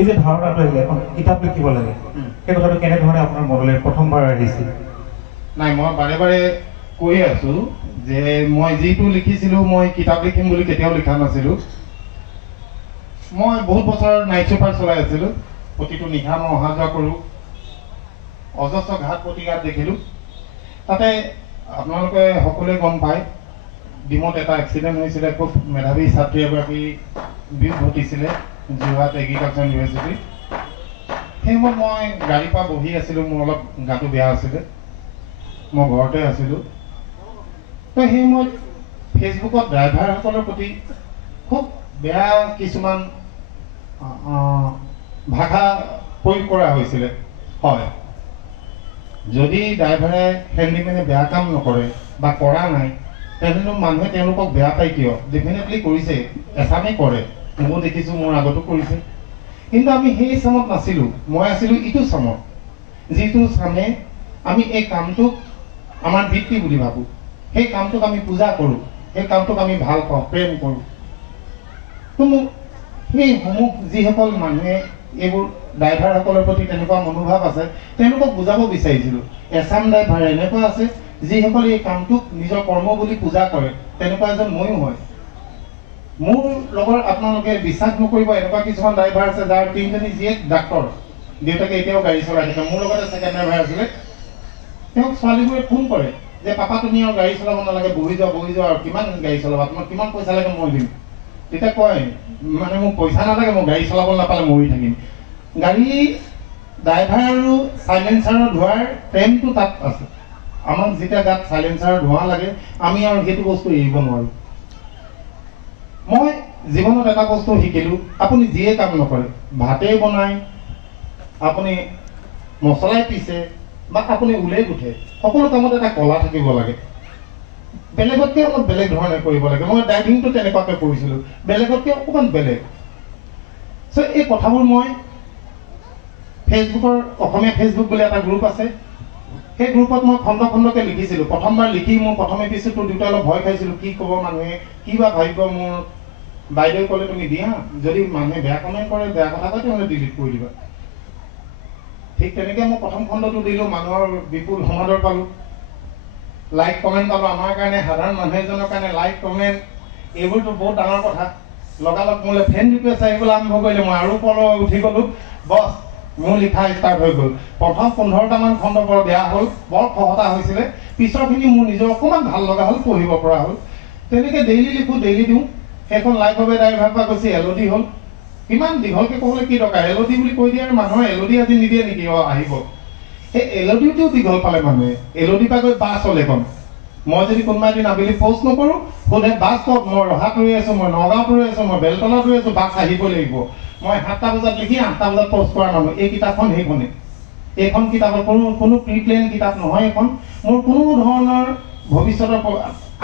এই যে ধাৰণাটো আহিলে এখন কিতাপ লিখিব লাগে, সেই কথাটো কেনেধৰণে আপোনাৰ মনলৈ প্ৰথমবাৰ আহিছিল? নাই, মই বাৰে বাৰে কৈ আছোঁ যে মই যিটো লিখিছিলোঁ মই কিতাপ লিখিম বুলি কেতিয়াও লিখা নাছিলোঁ। মই বহুত বছৰ নাইট চুপাৰ চলাই আছিলোঁ। প্ৰতিটো নিশা মই অহা যোৱা কৰোঁ, অজস্ৰ ঘাট প্ৰতিঘাত দেখিলোঁ। তাতে আপোনালোকে সকলোৱে গম পায়, ডিমত এটা এক্সিডেণ্ট হৈছিলে। খুব মেধাৱী ছাত্ৰী এগৰাকী বিয়োগ ঘটিছিলে যোৰহাট এগ্ৰিকালচাৰ ইউনিভাৰ্চিটি। সেই সময়ত মই গাড়ীৰ পৰা বহি আছিলোঁ, মোৰ অলপ গাটো বেয়া আছিলে, মই ঘৰতে আছিলোঁ। তো সেই সময়ত ফেচবুকত ড্ৰাইভাৰসকলৰ প্ৰতি খুব বেয়া কিছুমান ভাষা প্ৰয়োগ কৰা হৈছিলে। হয়, যদি ড্ৰাইভাৰে হেণ্ডিমেনে বেয়া কাম নকৰে বা কৰা নাই, তেনেহ'লে মানুহে তেওঁলোকক বেয়া পায় কিয়? ডেফিনেটলি কৰিছে, এচামেই কৰে, ময়ো দেখিছোঁ, মোৰ আগতো কৰিছে। কিন্তু আমি সেই চামত নাছিলোঁ, মই আছিলোঁ ইটো চামত, যিটো চামে আমি এই কামটোক আমাৰ বৃত্তি বুলি ভাবোঁ, সেই কামটোক আমি পূজা কৰোঁ, সেই কামটোক আমি ভাল পাওঁ, প্ৰেম কৰোঁ। তো মোক সেই সমূহ যিসকল মানুহে এইবোৰ ড্ৰাইভাৰসকলৰ প্ৰতি তেনেকুৱা মনোভাৱ আছে, তেওঁলোকক বুজাব বিচাৰিছিলোঁ। এছাম ড্ৰাইভাৰ এনেকুৱা আছে যিসকলে এই কামটোক নিজৰ কৰ্ম বুলি পূজা কৰে, তেনেকুৱা এজন ময়ো হয়। মোৰ লগৰ আপোনালোকে বিশ্বাস নকৰিব, এনেকুৱা কিছুমান ড্ৰাইভাৰ আছে যাৰ 3জনী জীয়েক ডাক্তৰ, দেউতাকে এতিয়াও গাড়ী চলাই থাকে। মোৰ লগতে ছেকেণ্ড ড্ৰাইভাৰ আছিলে। তেওঁক ছোৱালীবোৰে ফোন কৰে যে পাপা তুমি আৰু গাড়ী চলাব নালাগে, বহি যোৱা আৰু কিমান গাড়ী চলাবা, তোমাক কিমান পইচা লাগে মই দিম। তেতিয়া কয় মানে মোক পইচা নালাগে, মই গাড়ী চলাব নাপালে মৰি থাকিম। গাড়ী ড্ৰাইভাৰ আৰু চাইলেঞ্চাৰৰ ধোঁৱাৰ প্ৰেমটো তাত আছে। আমাক যেতিয়া গাত চাইলেঞ্চাৰৰ ধোঁৱা লাগে, আমি আৰু সেইটো বস্তু এৰিব নোৱাৰোঁ। মই জীৱনত এটা বস্তু শিকিলোঁ, আপুনি যিয়ে কাম নকৰে, ভাতেই বনায়, আপুনি মছলাই পিছে বা আপুনি ঊলেই গুঠে, সকলো কামত এটা কলা থাকিব লাগে। বেলেগতকৈ অলপ বেলেগ ধৰণে কৰিব লাগে। মই ড্ৰাইভিংটো তেনেকুৱাকৈ কৰিছিলোঁ, বেলেগতকৈ অকণমান বেলেগ। চ' এই কথাবোৰ মই ফেচবুকৰ, অসমীয়া ফেচবুক বুলি এটা গ্ৰুপ আছে, সেই গ্ৰুপত মই খণ্ড খণ্ডকৈ লিখিছিলোঁ। প্ৰথমবাৰ লিখি মোৰ প্ৰথম এপিছডটো দিওঁতে অলপ ভয় খাইছিলোঁ, কি ক'ব মানুহে, কি বা ভাবিব। মোৰ বাইদেৱে ক'লে তুমি দিয়া, যদি মানুহে বেয়া কমেণ্ট কৰে, বেয়া কথা কয়, তেনেহ'লে ডিলিট কৰি দিবা। ঠিক তেনেকৈ মই প্ৰথম খণ্ডটো দিলোঁ, মানুহৰ বিপুল সমাদৰ পালোঁ, লাইক কমেণ্ট পালোঁ। আমাৰ কাৰণে, সাধাৰণ মানুহ এজনৰ কাৰণে লাইক কমেণ্ট এইবোৰতো বহুত ডাঙৰ কথা। লগালগ মোলৈ ফ্ৰেণ্ড ৰিকুৱেষ্ট আহিবলৈ আৰম্ভ কৰিলে, মই আৰু ওপৰলৈ উঠি গ'লোঁ, বছ মোৰ লিখা ষ্টাৰ্ট হৈ গ'ল। প্ৰথম 15টামান খণ্ড বৰ বেয়া হ'ল, বৰ খহটা হৈছিলে, পিছৰখিনি মোৰ নিজৰ অকণমান ভাল লগা হ'ল, পঢ়িব পৰা হ'ল। তেনেকৈ ডেইলি লিখোঁ, ডেইলি দিওঁ। সেইখন লাইফ অফ এ ড্ৰাইভাৰ পৰা গৈছে এলঅ'ডি হ'ল। কিমান দীঘলকৈ ক'বলৈ কি দৰকাৰ, এলঅ'ডি বুলি কৈ দিয়ে আৰু মানুহৰ এলঅ'ডি আজি নিদিয়ে নেকি? আহিব। সেই এলঅ'ডিটোও দীঘল পালে মানুহে, এলঅ'ডি পৰা গৈ বাছ হ'ল এখন। মই যদি কোনোবা এদিন আবেলি পষ্ট নকৰোঁ, সোধে বাছ ক'ত? মই ৰহাত ৰৈ আছোঁ, মই নগাঁৱত ৰৈ আছোঁ, মই বেলতলাত ৰৈ আছোঁ, বাছ আহিবই লাগিব। মই 7টা বজাত লিখি 8টা বজাত পষ্ট কৰা মানুহ। এই কিতাপখন সেইখনেই। এইখন কিতাপৰ কোনো প্ৰিপ্লেন কিতাপ নহয়। এখন মোৰ কোনো ধৰণৰ ভৱিষ্যতৰ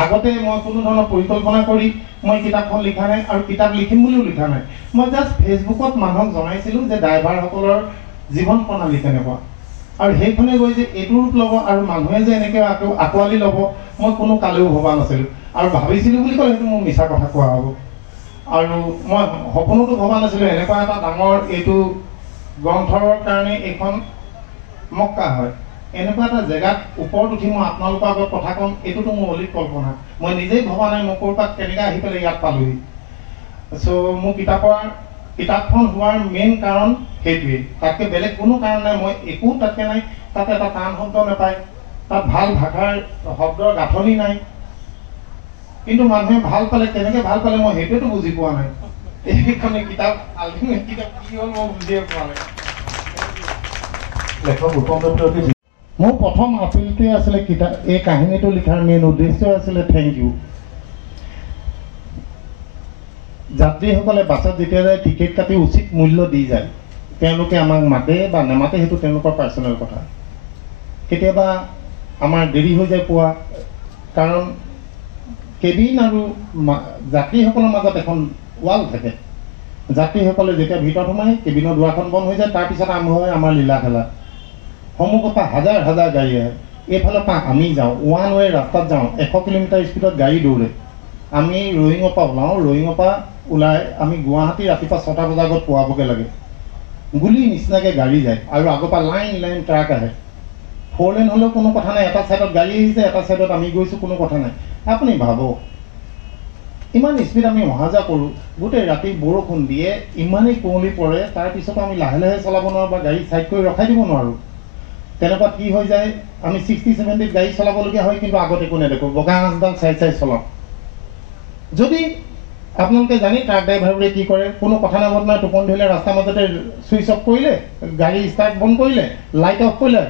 আগতে মই কোনো ধৰণৰ পৰিকল্পনা কৰি মই কিতাপখন লিখা নাই, আৰু কিতাপ লিখিম বুলিও লিখা নাই। মই জাষ্ট ফেচবুকত মানুহক জনাইছিলোঁ যে ড্ৰাইভাৰসকলৰ জীৱন প্ৰণালী কেনেকুৱা, আৰু সেইখনে গৈ যে এইটো ৰূপ ল'ব আৰু মানুহে যে এনেকৈ আঁকোৱালি ল'ব, মই কোনো কালেও ভবা নাছিলোঁ। আৰু ভাবিছিলোঁ বুলি ক'লে সেইটো মোৰ মিছা কথা কোৱা হ'ব। আৰু মই সপোনতো ভবা নাছিলোঁ এনেকুৱা এটা ডাঙৰ এইটো গ্ৰন্থৰ কাৰণে এইখন মক্কা হয়। এনেকুৱা এটা জেগাত ওপৰত উঠি মই আপোনালোকৰ আগত কথা ক'ম, এইটোতো মোৰ অলিক কল্পনা। মই নিজেই ভবা নাই মই ক'ৰবাত কেনেকৈ আহি পেলাই ইয়াত পালোহি। চ' মোৰ কিতাপখন হোৱাৰ মেইন কাৰণ সেইটোৱেই, তাতকৈ বেলেগ কোনো কাৰণ নাই। মই একো তাতকৈ নাই, তাত এটা টান শব্দ নাপায়, তাত ভাল ভাষাৰ শব্দৰ গাঁথনি নাই। কিন্তু মানুহে ভাল পালে, কেনেকৈ ভাল পালে মই সেইটোৱেতো বুজি পোৱা নাই। এইখনে কিতাপ আল্টিমেট কিতাপ কি হ'ল মই বুজিয়ে পোৱা নাই। লেখক উপেন্দ্ৰ প্ৰতি মোৰ প্ৰথম আপিলটোৱে আছিলে কিতাপ, এই কাহিনীটো লিখাৰ মেইন উদ্দেশ্য আছিলে থেংক ইউ। যাত্ৰীসকলে বাছত যেতিয়া যায় টিকেট কাটি উচিত মূল্য দি যায়, তেওঁলোকে আমাক মাতে বা নামাতে সেইটো তেওঁলোকৰ পাৰ্চনেল কথা। কেতিয়াবা আমাৰ দেৰি হৈ যায় পোৱা, কাৰণ কেবিন আৰু যাত্ৰীসকলৰ মাজত এখন ৱাল থাকে। যাত্ৰীসকলে যেতিয়া ভিতৰত সোমায়, কেবিনৰ দুৱাৰখন বন্ধ হৈ যায়, তাৰপিছত আৰম্ভ হয় আমাৰ লীলা খেলা। সন্মুখৰ পৰা হাজাৰ হাজাৰ গাড়ী আহে, এইফালৰ পৰা আমি যাওঁ, ওৱান ৱে ৰাস্তাত যাওঁ, 100 কিলোমিটাৰ স্পীডত গাড়ী দৌৰে। আমি ৰয়িঙৰ পৰা ওলাওঁ, ৰয়িঙৰ পৰা ওলাই আমি গুৱাহাটী ৰাতিপুৱা 6টা বজাৰ আগত পোৱাবগৈ লাগে। গুলি নিচিনাকৈ গাড়ী যায় আৰু আগৰ পৰা লাইন লাইন ট্ৰাক আহে 4 লেন হ'লেও কোনো কথা নাই এটা ছাইডত গাড়ী আহিছে এটা ছাইডত আমি গৈছোঁ কোনো কথা নাই আপুনি ভাবক ইমান স্পীড আমি অহা যোৱা কৰোঁ গোটেই ৰাতি বৰষুণ দিয়ে ইমানেই কুঁৱলী পৰে তাৰপিছতো আমি লাহে লাহে চলাব নোৱাৰোঁ বা গাড়ী ছাইড কৰি ৰখাই দিব নোৱাৰোঁ তেনেকুৱাত কি হৈ যায় আমি 60-70 গাড়ী চলাবলগীয়া হয় কিন্তু আগত একো নেদেখোঁ বগা আঁচডাল চাই চাই চলাওঁ যদি আপোনালোকে জানি ট্ৰাক ড্ৰাইভাৰবোৰে কি কৰে কোনো কথা নাবত নাই টোপনি ধৰিলে ৰাস্তাৰ মাজতে ছুইচ অফ কৰিলে গাড়ী ষ্টাৰ্ট বন্ধ কৰিলে লাইট অফ কৰিলে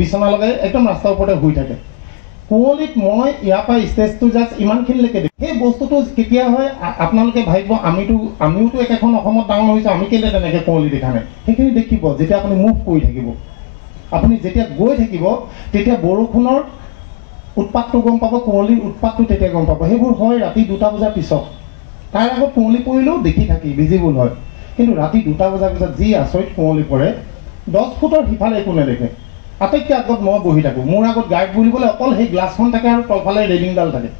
বিচনা লগাই একদম ৰাস্তাৰ ওপৰতে শুই থাকে কুঁৱলীত মই ইয়াৰ পৰা ষ্টেজটো জাষ্ট ইমানখিনিলৈকে দিওঁ সেই বস্তুটো কেতিয়া হয় আপোনালোকে ভাবিব আমিওতো একেখন অসমত ডাঙৰ হৈছোঁ আমি কেলৈ তেনেকৈ কুঁৱলী দেখা নাই সেইখিনি দেখিব যেতিয়া আপুনি মুভ কৰি থাকিব আপুনি যেতিয়া গৈ থাকিব তেতিয়া বৰষুণৰ উৎপাতটো গম পাব কুঁৱলীৰ উৎপাতটো তেতিয়া গম পাব সেইবোৰ হয় ৰাতি 2টা বজাৰ পিছত তাৰ আগত কুঁৱলী পৰিলেও দেখি থাকি ভিজিবল হয় কিন্তু ৰাতি 2টা বজাৰ পিছত যি আচৰিত কুঁৱলী পৰে 10 ফুটৰ সিফালে একো নেদেখে আটাইতকৈ আগত মই বহি থাকোঁ মোৰ আগত গাৰ্ড বুলিবলৈ অকল সেই গ্লাছখন থাকে আৰু তলফালে ৰেলিংডাল থাকে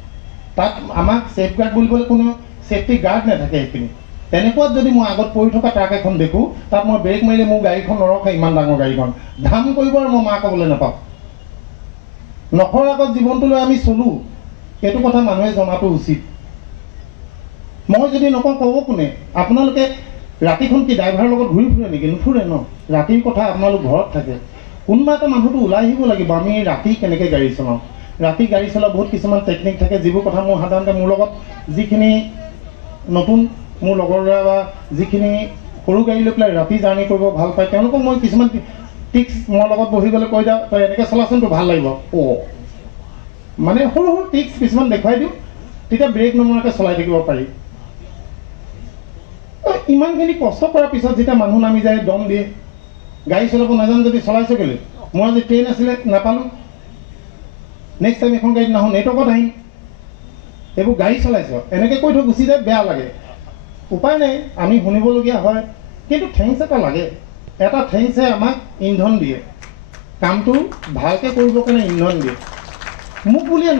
তাত আমাক ছেফ গাৰ্ড বুলিবলৈ কোনো ছেফটি গাৰ্ড নাথাকে সেইখিনি তেনেকুৱাত যদি মই আগত পৰি থকা ট্ৰাক এখন দেখোঁ তাত মই ব্ৰেক মাৰিলে মোৰ গাড়ীখন নৰখে ইমান ডাঙৰ গাড়ীখন ধাম কৰিব আৰু মই মা ক'বলৈ নাপাওঁ নখৰ আগত জীৱনটো লৈ আমি চলোঁ এইটো কথা মানুহে জনাটো উচিত মই যদি নকওঁ ক'ব কোনে আপোনালোকে ৰাতিখন কি ড্ৰাইভাৰৰ লগত ঘূৰি ফুৰে নেকি নুফুৰে ন ৰাতিৰ কথা আপোনালোক ঘৰত থাকে কোনোবা এটা মানুহটো ওলাই আহিব লাগিব আমি ৰাতি কেনেকৈ গাড়ী চলাওঁ ৰাতি গাড়ী চলোৱা বহুত কিছুমান টেকনিক থাকে যিবোৰ কথা মোৰ সাধাৰণতে মোৰ লগত যিখিনি নতুন মোৰ লগৰ ল'ৰা বা যিখিনি সৰু গাড়ী লৈ পেলাই ৰাতি জাৰ্ণি কৰিব ভাল পায় তেওঁলোকক মই কিছুমান টিক্স মোৰ লগত বহি গ'লে কৈ দিওঁ তই এনেকৈ চলাচোনটো ভাল লাগিব মানে সৰু সৰু টিক্স কিছুমান দেখুৱাই দিওঁ তেতিয়া ব্ৰেক নমৰাকৈ চলাই থাকিব পাৰি ইমানখিনি কষ্ট কৰাৰ পিছত যেতিয়া মানুহ নামি যায় দম দিয়ে গাড়ী চলাব নাজানো যদি চলাইছোঁ কেলৈ মই আজি ট্ৰেইন আছিলে নাপালোঁ নেক্সট টাইম এখন গাড়ীত নাহোঁ নেটৱৰ্কত আহিম এইবোৰ গাড়ী চলাইছ এনেকৈ কৈ থৈ গুচি যায় বেয়া লাগে উপায় নাই আমি শুনিবলগীয়া হয় কিন্তু থেংকছ এটা লাগে এটা থেংকছে আমাক ইন্ধন দিয়ে কামটো ভালকৈ কৰিবৰ কাৰণে ইন্ধন দিয়ে মোক বুলিয়ে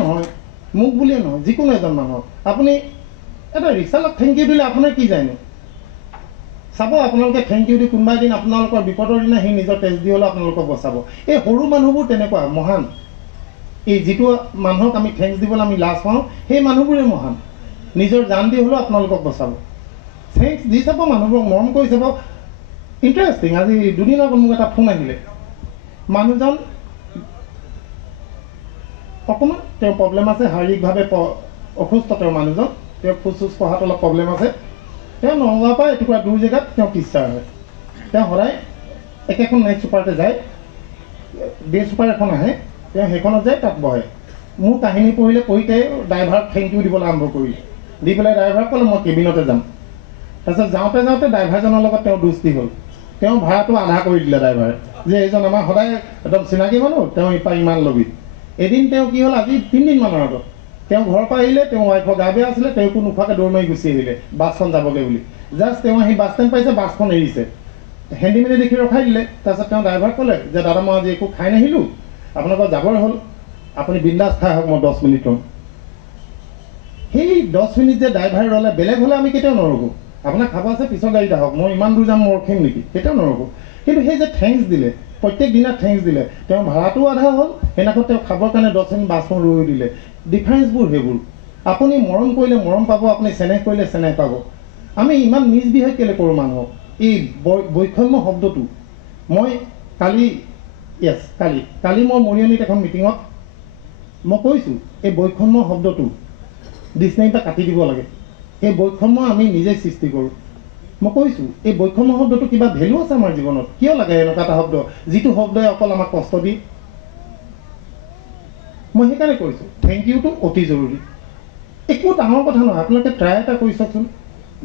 নহয় যিকোনো এজন মানুহক আপুনি এটা ৰিক্সাৱালাক থেংক ইউ দিলে আপোনাৰ কি যায়নো চাব আপোনালোকে থেংক ইউ দি কোনোবা এদিন আপোনালোকৰ বিপদৰ দিনা সি নিজৰ তেজ দি হ'লেও আপোনালোকক বচাব এই সৰু মানুহবোৰ তেনেকুৱা মহান এই যিটো মানুহক আমি থেংকছ দিবলৈ আমি লাজ পাওঁ সেই মানুহবোৰে মহান নিজৰ জান দি হ'লেও আপোনালোকক বচাব থেংকছ দি চাব মানুহবোৰক মৰম কৰি চাব ইণ্টাৰেষ্টিং আজি দুদিনৰ আগত মোক এটা ফোন আহিলে মানুহজন অকণমান তেওঁৰ প্ৰব্লেম আছে শাৰীৰিকভাৱে অসুস্থ তেওঁৰ মানুহজন তেওঁৰ খোজ চোজ কঢ়াত অলপ প্ৰব্লেম আছে তেওঁ নগাঁৱৰ পৰা এটুকুৰা দূৰ জেগাত তেওঁ টিচাৰ হয় তেওঁ সদায় একেখন নাইট ছুপাৰতে যায় ডে ছুপাৰ এখন আহে তেওঁ সেইখনত যায় তাত বহে মোৰ কাহিনী পঢ়িলে পঢ়িতে ড্ৰাইভাৰক থেংক ইউ দিবলৈ আৰম্ভ কৰিলে দি পেলাই ড্ৰাইভাৰক ক'লে মই কেবিনতে যাম তাৰপিছত যাওঁতে ড্ৰাইভাৰজনৰ লগত তেওঁ দুষ্টি হ'ল তেওঁ ভাড়াটো আধা কৰি দিলে ড্ৰাইভাৰে যে এইজন আমাৰ সদায় একদম চিনাকি মানুহ তেওঁ ইমান ল'বি এদিন তেওঁ কি হ'ল আজি 3 দিনমানৰ আগত তেওঁ ঘৰৰ পৰা আহিলে তেওঁ ৱাইফৰ গা বেয়া আছিলে তেওঁকো নোখোৱাকৈ দৌৰ মাৰি গুচি আহিলে বাছখন যাবগৈ বুলি জাষ্ট তেওঁ আহি বাছ ষ্টেণ্ড পাইছে বাছখন এৰিছে হেণ্ডিমেলি দেখি ৰখাই দিলে তাৰপিছত তেওঁ ড্ৰাইভাৰক ক'লে যে দাদা মই আজি একো খাই নাহিলোঁ আপোনালোকৰ যাবই হ'ল আপুনি বিন্দাছ খাই আহক মই 10 মিনিট ৰ'ম সেই 10 মিনিট যে ড্ৰাইভাৰ ৰ'লে বেলেগ হ'লে আমি কেতিয়াও নৰখোঁ আপোনাক খাব আছে পিছৰ গাড়ীত আহক মই ইমান দূৰ যাম মই ৰখিম নেকি কেতিয়াও নৰখোঁ কিন্তু সেই যে থেংকছ দিলে প্ৰত্যেক দিনা থেংকছ দিলে তেওঁ ভাড়াটো আধা হ'ল সেইদিনাখন তেওঁ খাবৰ কাৰণে 10 মিনিট বাছখন ৰৈ দিলে ডিফাৰেঞ্চবোৰ সেইবোৰ আপুনি মৰম কৰিলে মৰম পাব আপুনি চেনেহ কৰিলে চেনেহ পাব আমি ইমান মিছবিহেভ কেলৈ কৰোঁ মানুহক এই বৈষম্য শব্দটো মই কালি মই মৰিয়নিত এখন মিটিঙত মই কৈছোঁ এই বৈষম্য শব্দটো ডিক্সনেৰীৰ পৰা কাটি দিব লাগে এই বৈষম্য আমি নিজে সৃষ্টি কৰোঁ মই কৈছোঁ এই বৈষম্য শব্দটো কিবা ভেলু আছে আমাৰ জীৱনত কিয় লাগে এনেকুৱা এটা শব্দ যিটো শব্দই অকল আমাক কষ্ট দিয়ে মই সেইকাৰণে কৈছোঁ থেংক ইউটো অতি জৰুৰী একো ডাঙৰ কথা নহয় আপোনালোকে ট্ৰাই এটা কৰি চাওকচোন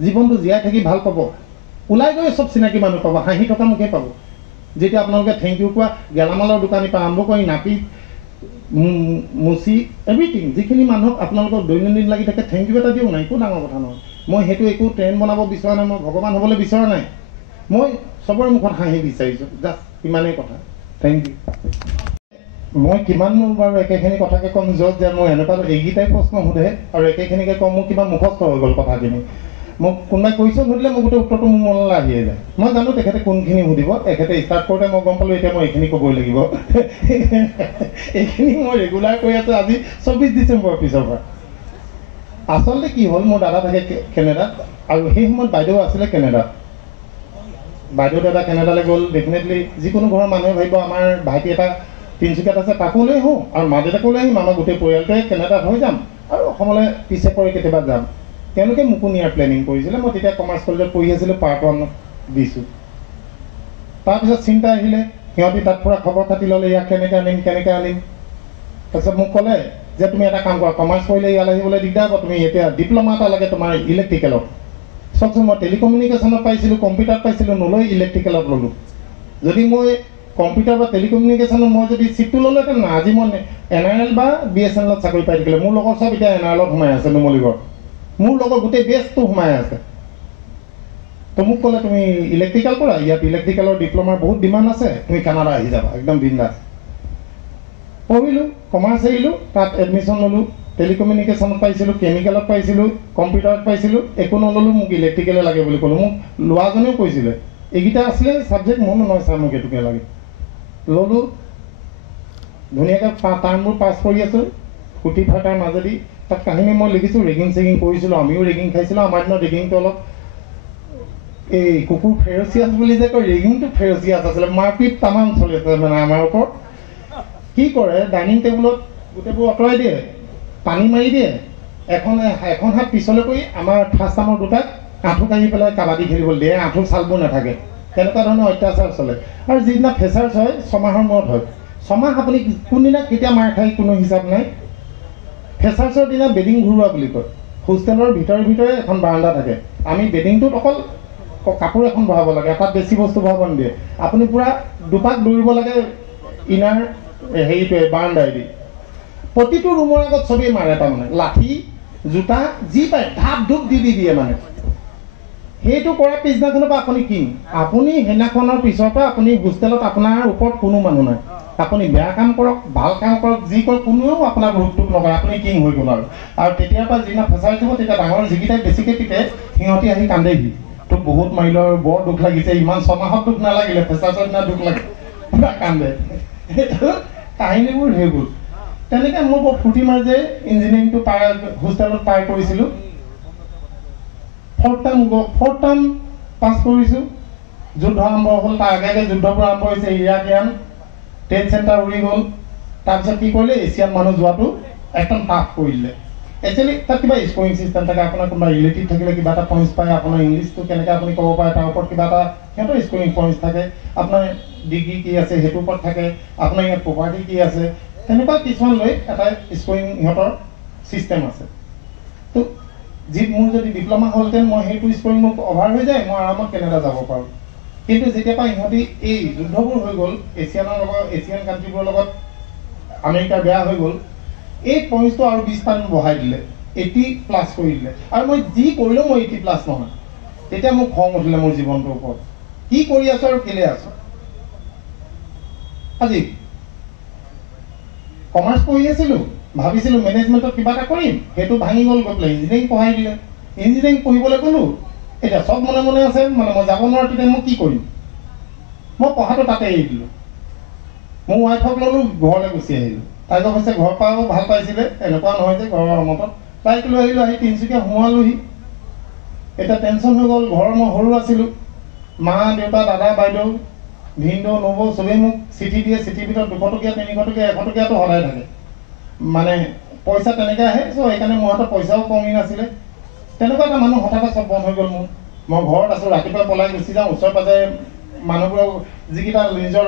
জীৱনটো জীয়াই থাকি ভাল পাব ওলাই গৈ চব চিনাকি মানুহ পাব হাঁহি থকা মুখে পাব যেতিয়া আপোনালোকে থেংক ইউ কোৱা গেলামালৰ দোকানীৰ পৰা আৰম্ভ কৰি নাপি মুচি এভৰিথিং যিখিনি মানুহক আপোনালোকৰ দৈনন্দিন লাগি থাকে থেংক ইউ এটা দিওঁ নাই একো ডাঙৰ কথা নহয় মই সেইটো একো ট্ৰেইন বনাব বিচৰা নাই মই ভগৱান হ'বলৈ বিচৰা নাই মই চবৰে মুখত হাঁহি বিচাৰিছোঁ জাষ্ট ইমানেই কথা থেংক ইউ মই কিমান বাৰু একেখিনি কথাকে ক'ম য'ত যে মই এনেকুৱা এইকেইটাই প্ৰশ্ন সোধে আৰু একেখিনিকে ক'ম মোৰ কিবা মুখস্থ হৈ গ'ল কথাখিনি মোক কোনোবাই কুৱেশ্যন সুধিলে মোক গোটেই উত্তৰটো মোৰ মনলৈ আহিয়ে যায়। মই জানো তেখেতে কোনখিনি সুধিব, তেখেতে ষ্টাৰ্ট কৰোঁতে মই গম পালোঁ এতিয়া মই এইখিনি ক'বই লাগিব। এইখিনি মই ৰেগুলাৰ কৈ আছোঁ আজি 24 ডিচেম্বৰৰ পিছৰ পৰা। আচলতে কি হ'ল, মোৰ দাদা থাকে কেনেডাত, আৰু সেই সময়ত বাইদেউ আছিলে কেনেডাত। বাইদেউ দাদা কেনেডালৈ গ'ল, ডেফিনেটলি যিকোনো ঘৰৰ মানুহে ভাবিব আমাৰ ভাইটি এটা তিনিচুকীয়াত আছে, তাকো লৈ আহোঁ আৰু মা দেউতাকো লৈ আহিম, আমাৰ গোটেই পৰিয়ালটোৱে কেনেডাত হৈ যাম আৰু অসমলৈ পিছে পৰি কেতিয়াবা যাম। তেওঁলোকে মোকো নিয়াৰ প্লেনিং কৰিছিলে। মই তেতিয়া কমাৰ্চ কলেজত পঢ়ি আছিলোঁ, পাৰ্ট 1 দিছোঁ। তাৰপিছত চিন্তা আহিলে, সিহঁতি তাত পুৰা খবৰ খাতি ল'লে, ইয়াক কেনেকৈ আনিম কেনেকৈ আনিম। তাৰপিছত মোক ক'লে যে তুমি এটা কাম কৰা, কমাৰ্চ কৰিলে ইয়ালৈ আহিবলৈ দিগদাৰ হ'ব, তুমি এতিয়া ডিপ্ল'মা এটা লাগে তোমাৰ ইলেক্ট্ৰিকেলত। চাওকচোন, মই টেলিকমিউনিকেশ্যনত পাইছিলোঁ, কম্পিউটাৰত পাইছিলোঁ, নলৈ ইলেক্ট্ৰিকেলত ল'লোঁ। যদি মই কম্পিউটাৰ বা টেলিকমিউনিকেশ্যনত মই যদি চিটটো ল'লোহেঁতেন না, আজি মই NRL বা BSNL চাকৰি পাই থাকিলে। মোৰ লগৰ চব এতিয়া NRLত সোমাই আছে, নুমলীগড়। মোৰ লগৰ গোটেই বেষ্টটো সোমাই আছে। তো মোক ক'লে তুমি ইলেক্ট্ৰিকেল কৰা, ইয়াত ইলেক্ট্ৰিকেলৰ ডিপ্ল'মাৰ বহুত ডিমাণ্ড আছে, তুমি কানাডা আহি যাবা, একদম বিন্দাছ। পঢ়িলোঁ, কমাৰ্চ এৰিলোঁ, তাত এডমিশ্যন ল'লোঁ। টেলিকমিউনিকেশ্যনত পাইছিলোঁ, কেমিকেলত পাইছিলোঁ, কম্পিউটাৰত পাইছিলোঁ, একো নল'লোঁ, মোক ইলেক্ট্ৰিকেলে লাগে বুলি ক'লোঁ। মোক লোৱাজনেও কৈছিলে এইকেইটা আছিলে ছাবজেক্ট, মোৰ নহয় ছাৰ মোক এইটোকে লাগে। ল'লোঁ, ধুনীয়াকৈ টাৰ্মবোৰ পাছ কৰি আছোঁ, কুটি ফাটাৰ মাজেদি। তাত কাহিনী মই লিখিছোঁ, ৰেগিং চেগিং কৰিছিলোঁ, আমিও ৰেগিং খাইছিলোঁ। আমাৰ দিনত ৰেগিংটো অলপ এই কুকুৰ ফেৰচিয়াছ বুলি যে কয়, ৰেগিংটো ফেৰচিয়াছ আছিলে, মাৰপিট তামাম চলি আছে মানে আমাৰ ওপৰত। কি কৰে, ডাইনিং টেবুলত গোটেইবোৰ আঁতৰাই দিয়ে, পানী মাৰি দিয়ে, এখন হাত পিছলৈ কৰি আমাৰ ফাৰ্ষ্ট টাৰ্মৰ দুটাক আঁঠু কাঢ়ি পেলাই কাবাডী খেলিবলৈ দিয়ে, আঁঠুৰ চালবোৰ নাথাকে। তেনেকুৱা ধৰণৰ অত্যাচাৰ চলে। আৰু যিদিনা ফ্ৰেচাৰ্ছ হয় 6 মাহৰ মূৰত হয়। 6 মাহ আপুনি কোনদিনা কেতিয়া মাৰ খাই কোনো হিচাপ নাই। ফ্ৰেচাৰ্ছৰ দিনা বেডিং ঘূৰোৱা বুলি কয়। হোষ্টেলৰ ভিতৰে এখন বাৰাণ্ডা থাকে, আমি বেডিংটোত অকল কাপোৰ এখন ভৰাব লাগে, তাত বেছি বস্তু ভৰাব নিদিয়ে। আপুনি পূৰা দুপাক দৌৰিব লাগে ইনাৰ হেৰিটোৱে বাৰাণ্ডাইদি। প্ৰতিটো ৰুমৰ আগত চবেই মাৰে, তাৰমানে লাঠি জোতা যি পায় ধাপ ধূপ দি দিয়ে মানে। সেইটো কৰাৰ পিছদিনাখনৰ পৰা আপুনি কি, আপুনি সেইদিনাখনৰ পিছৰ পৰা আপুনি হোষ্টেলত আপোনাৰ ওপৰত কোনো মানুহ নাই। আপুনি বেয়া কাম কৰক, ভাল কাম কৰক, যি কৰক, কোনেও আপোনাক ৰোগটোক নকৰে, আপুনি কিং হৈ গ'ল আৰু। আৰু তেতিয়াৰ পৰা যিদিনা ফেচাৰ দিব, তেতিয়া ডাঙৰ যিকেইটাই বেছিকৈ পিতে সিহঁতি আহি কান্দেহি, তোক বহুত মাৰিলে আৰু বৰ দুখ লাগিছে, ইমান 6 মাহত দুখ নালাগিলে, ফেচাৰ্ছৰ দিনা দুখ লাগে, পুৰা কান্দে। সেইটো কাহিনীবোৰ সেইবোৰ। তেনেকৈ মোৰ বৰ ফূৰ্তি মাৰে যে ইঞ্জিনিয়াৰিংটো হোষ্টেলত পাৰ কৰিছিলোঁ। 4th টাৰ্ম পাছ কৰিছোঁ। যুদ্ধ আৰম্ভ হ'ল, তাৰ আগে আগে যুদ্ধবোৰ আৰম্ভ হৈছে, ইৰাকিয়ান ট্ৰেড চেণ্টাৰ উৰি গ'ল। তাৰপিছত কি কৰিলে, এছিয়ান মানুহ যোৱাটো একদম টাফ কৰি দিলে। একচুৱেলি তাত কিবা স্ক'ৰিং ছিষ্টেম থাকে, আপোনাৰ কোনোবা ৰিলেটিভ থাকিলে কিবা এটা পইণ্টছ পায়, আপোনাৰ ইংলিছটো কেনেকৈ আপুনি ক'ব পাৰে তাৰ ওপৰত কিবা এটা সিহঁতৰ স্ক'ৰিং পইণ্টছ থাকে, আপোনাৰ ডিগ্ৰী কি আছে সেইটোৰ ওপৰত থাকে, আপোনাৰ ইয়াত প্ৰপাৰ্টি কি আছে, তেনেকুৱা কিছুমান লৈ এটা স্ক'ৰিং সিহঁতৰ ছিষ্টেম আছে। তো মোৰ যদি ডিপ্ল'মা হ'লহেঁতেন, মই সেইটো স্ক'ৰিং মোক অভাৰ হৈ যায়, মই আৰামত কেনেডা যাব পাৰোঁ। কিন্তু যেতিয়া পৰা ইহঁতি এই যুদ্ধবোৰ হৈ গ'ল, এছিয়ান কাণ্ট্ৰিবোৰৰ লগত আমেৰিকাৰ বেয়া হৈ গ'ল, এই পইণ্টছটো আৰু 20 বঢ়াই দিলে, 80+ কৰি দিলে। আৰু মই যি কৰিলেও মই 80+ নহয়। তেতিয়া মোক খং উঠিলে মোৰ জীৱনটোৰ ওপৰত, কি কৰি আছোঁ আৰু কেলে আছোঁ। আজি কমাৰ্চ পঢ়ি আছিলোঁ, ভাবিছিলোঁ মেনেজমেণ্টত কিবা এটা কৰিম, সেইটো ভাঙি গ'ল, গৈ পেলাই ইঞ্জিনিয়াৰিং পঢ়াই দিলে। ইঞ্জিনিয়াৰিং পঢ়িবলৈ গ'লোঁ, এতিয়া চব মনে মনে আছে, মানে মই যাব নোৱাৰোঁ, তেতিয়া মই কি কৰিম। মই পঢ়াটো তাতে এৰি দিলোঁ। মোৰ ৱাইফক ল'লোঁ, ঘৰলৈ গুচি আহিলোঁ। তাইক অৱশ্যে ঘৰৰ পৰাও ভাল পাইছিলে, এনেকুৱা নহয় যে ঘৰৰ মতত। তাইক লৈ আহিলোঁ, আহি তিনিচুকীয়া সোমোৱালোহি। এতিয়া টেনশ্যন হৈ গ'ল, ঘৰৰ মই সৰু আছিলোঁ, মা দেউতা দাদা বাইদেউ ভিনদেউ নবৌ চবেই মোক চিঠি দিয়ে, চিঠিৰ ভিতৰত 200 টকীয়া 300 টকীয়া 100 টকীয়াটো সদায় থাকে, মানে পইচা তেনেকৈ আহে। চ' সেইকাৰণে মোৰ হাতত পইচাও কমি নাছিলে। তেনেকুৱা এটা মানুহ হঠাতে চব বন্ধ হৈ গ'ল মোৰ। মই ঘৰত আছোঁ, ৰাতিপুৱা পলাই গুচি যাওঁ, ওচৰে পাজৰে মানুহবোৰক যিকেইটা নিজৰ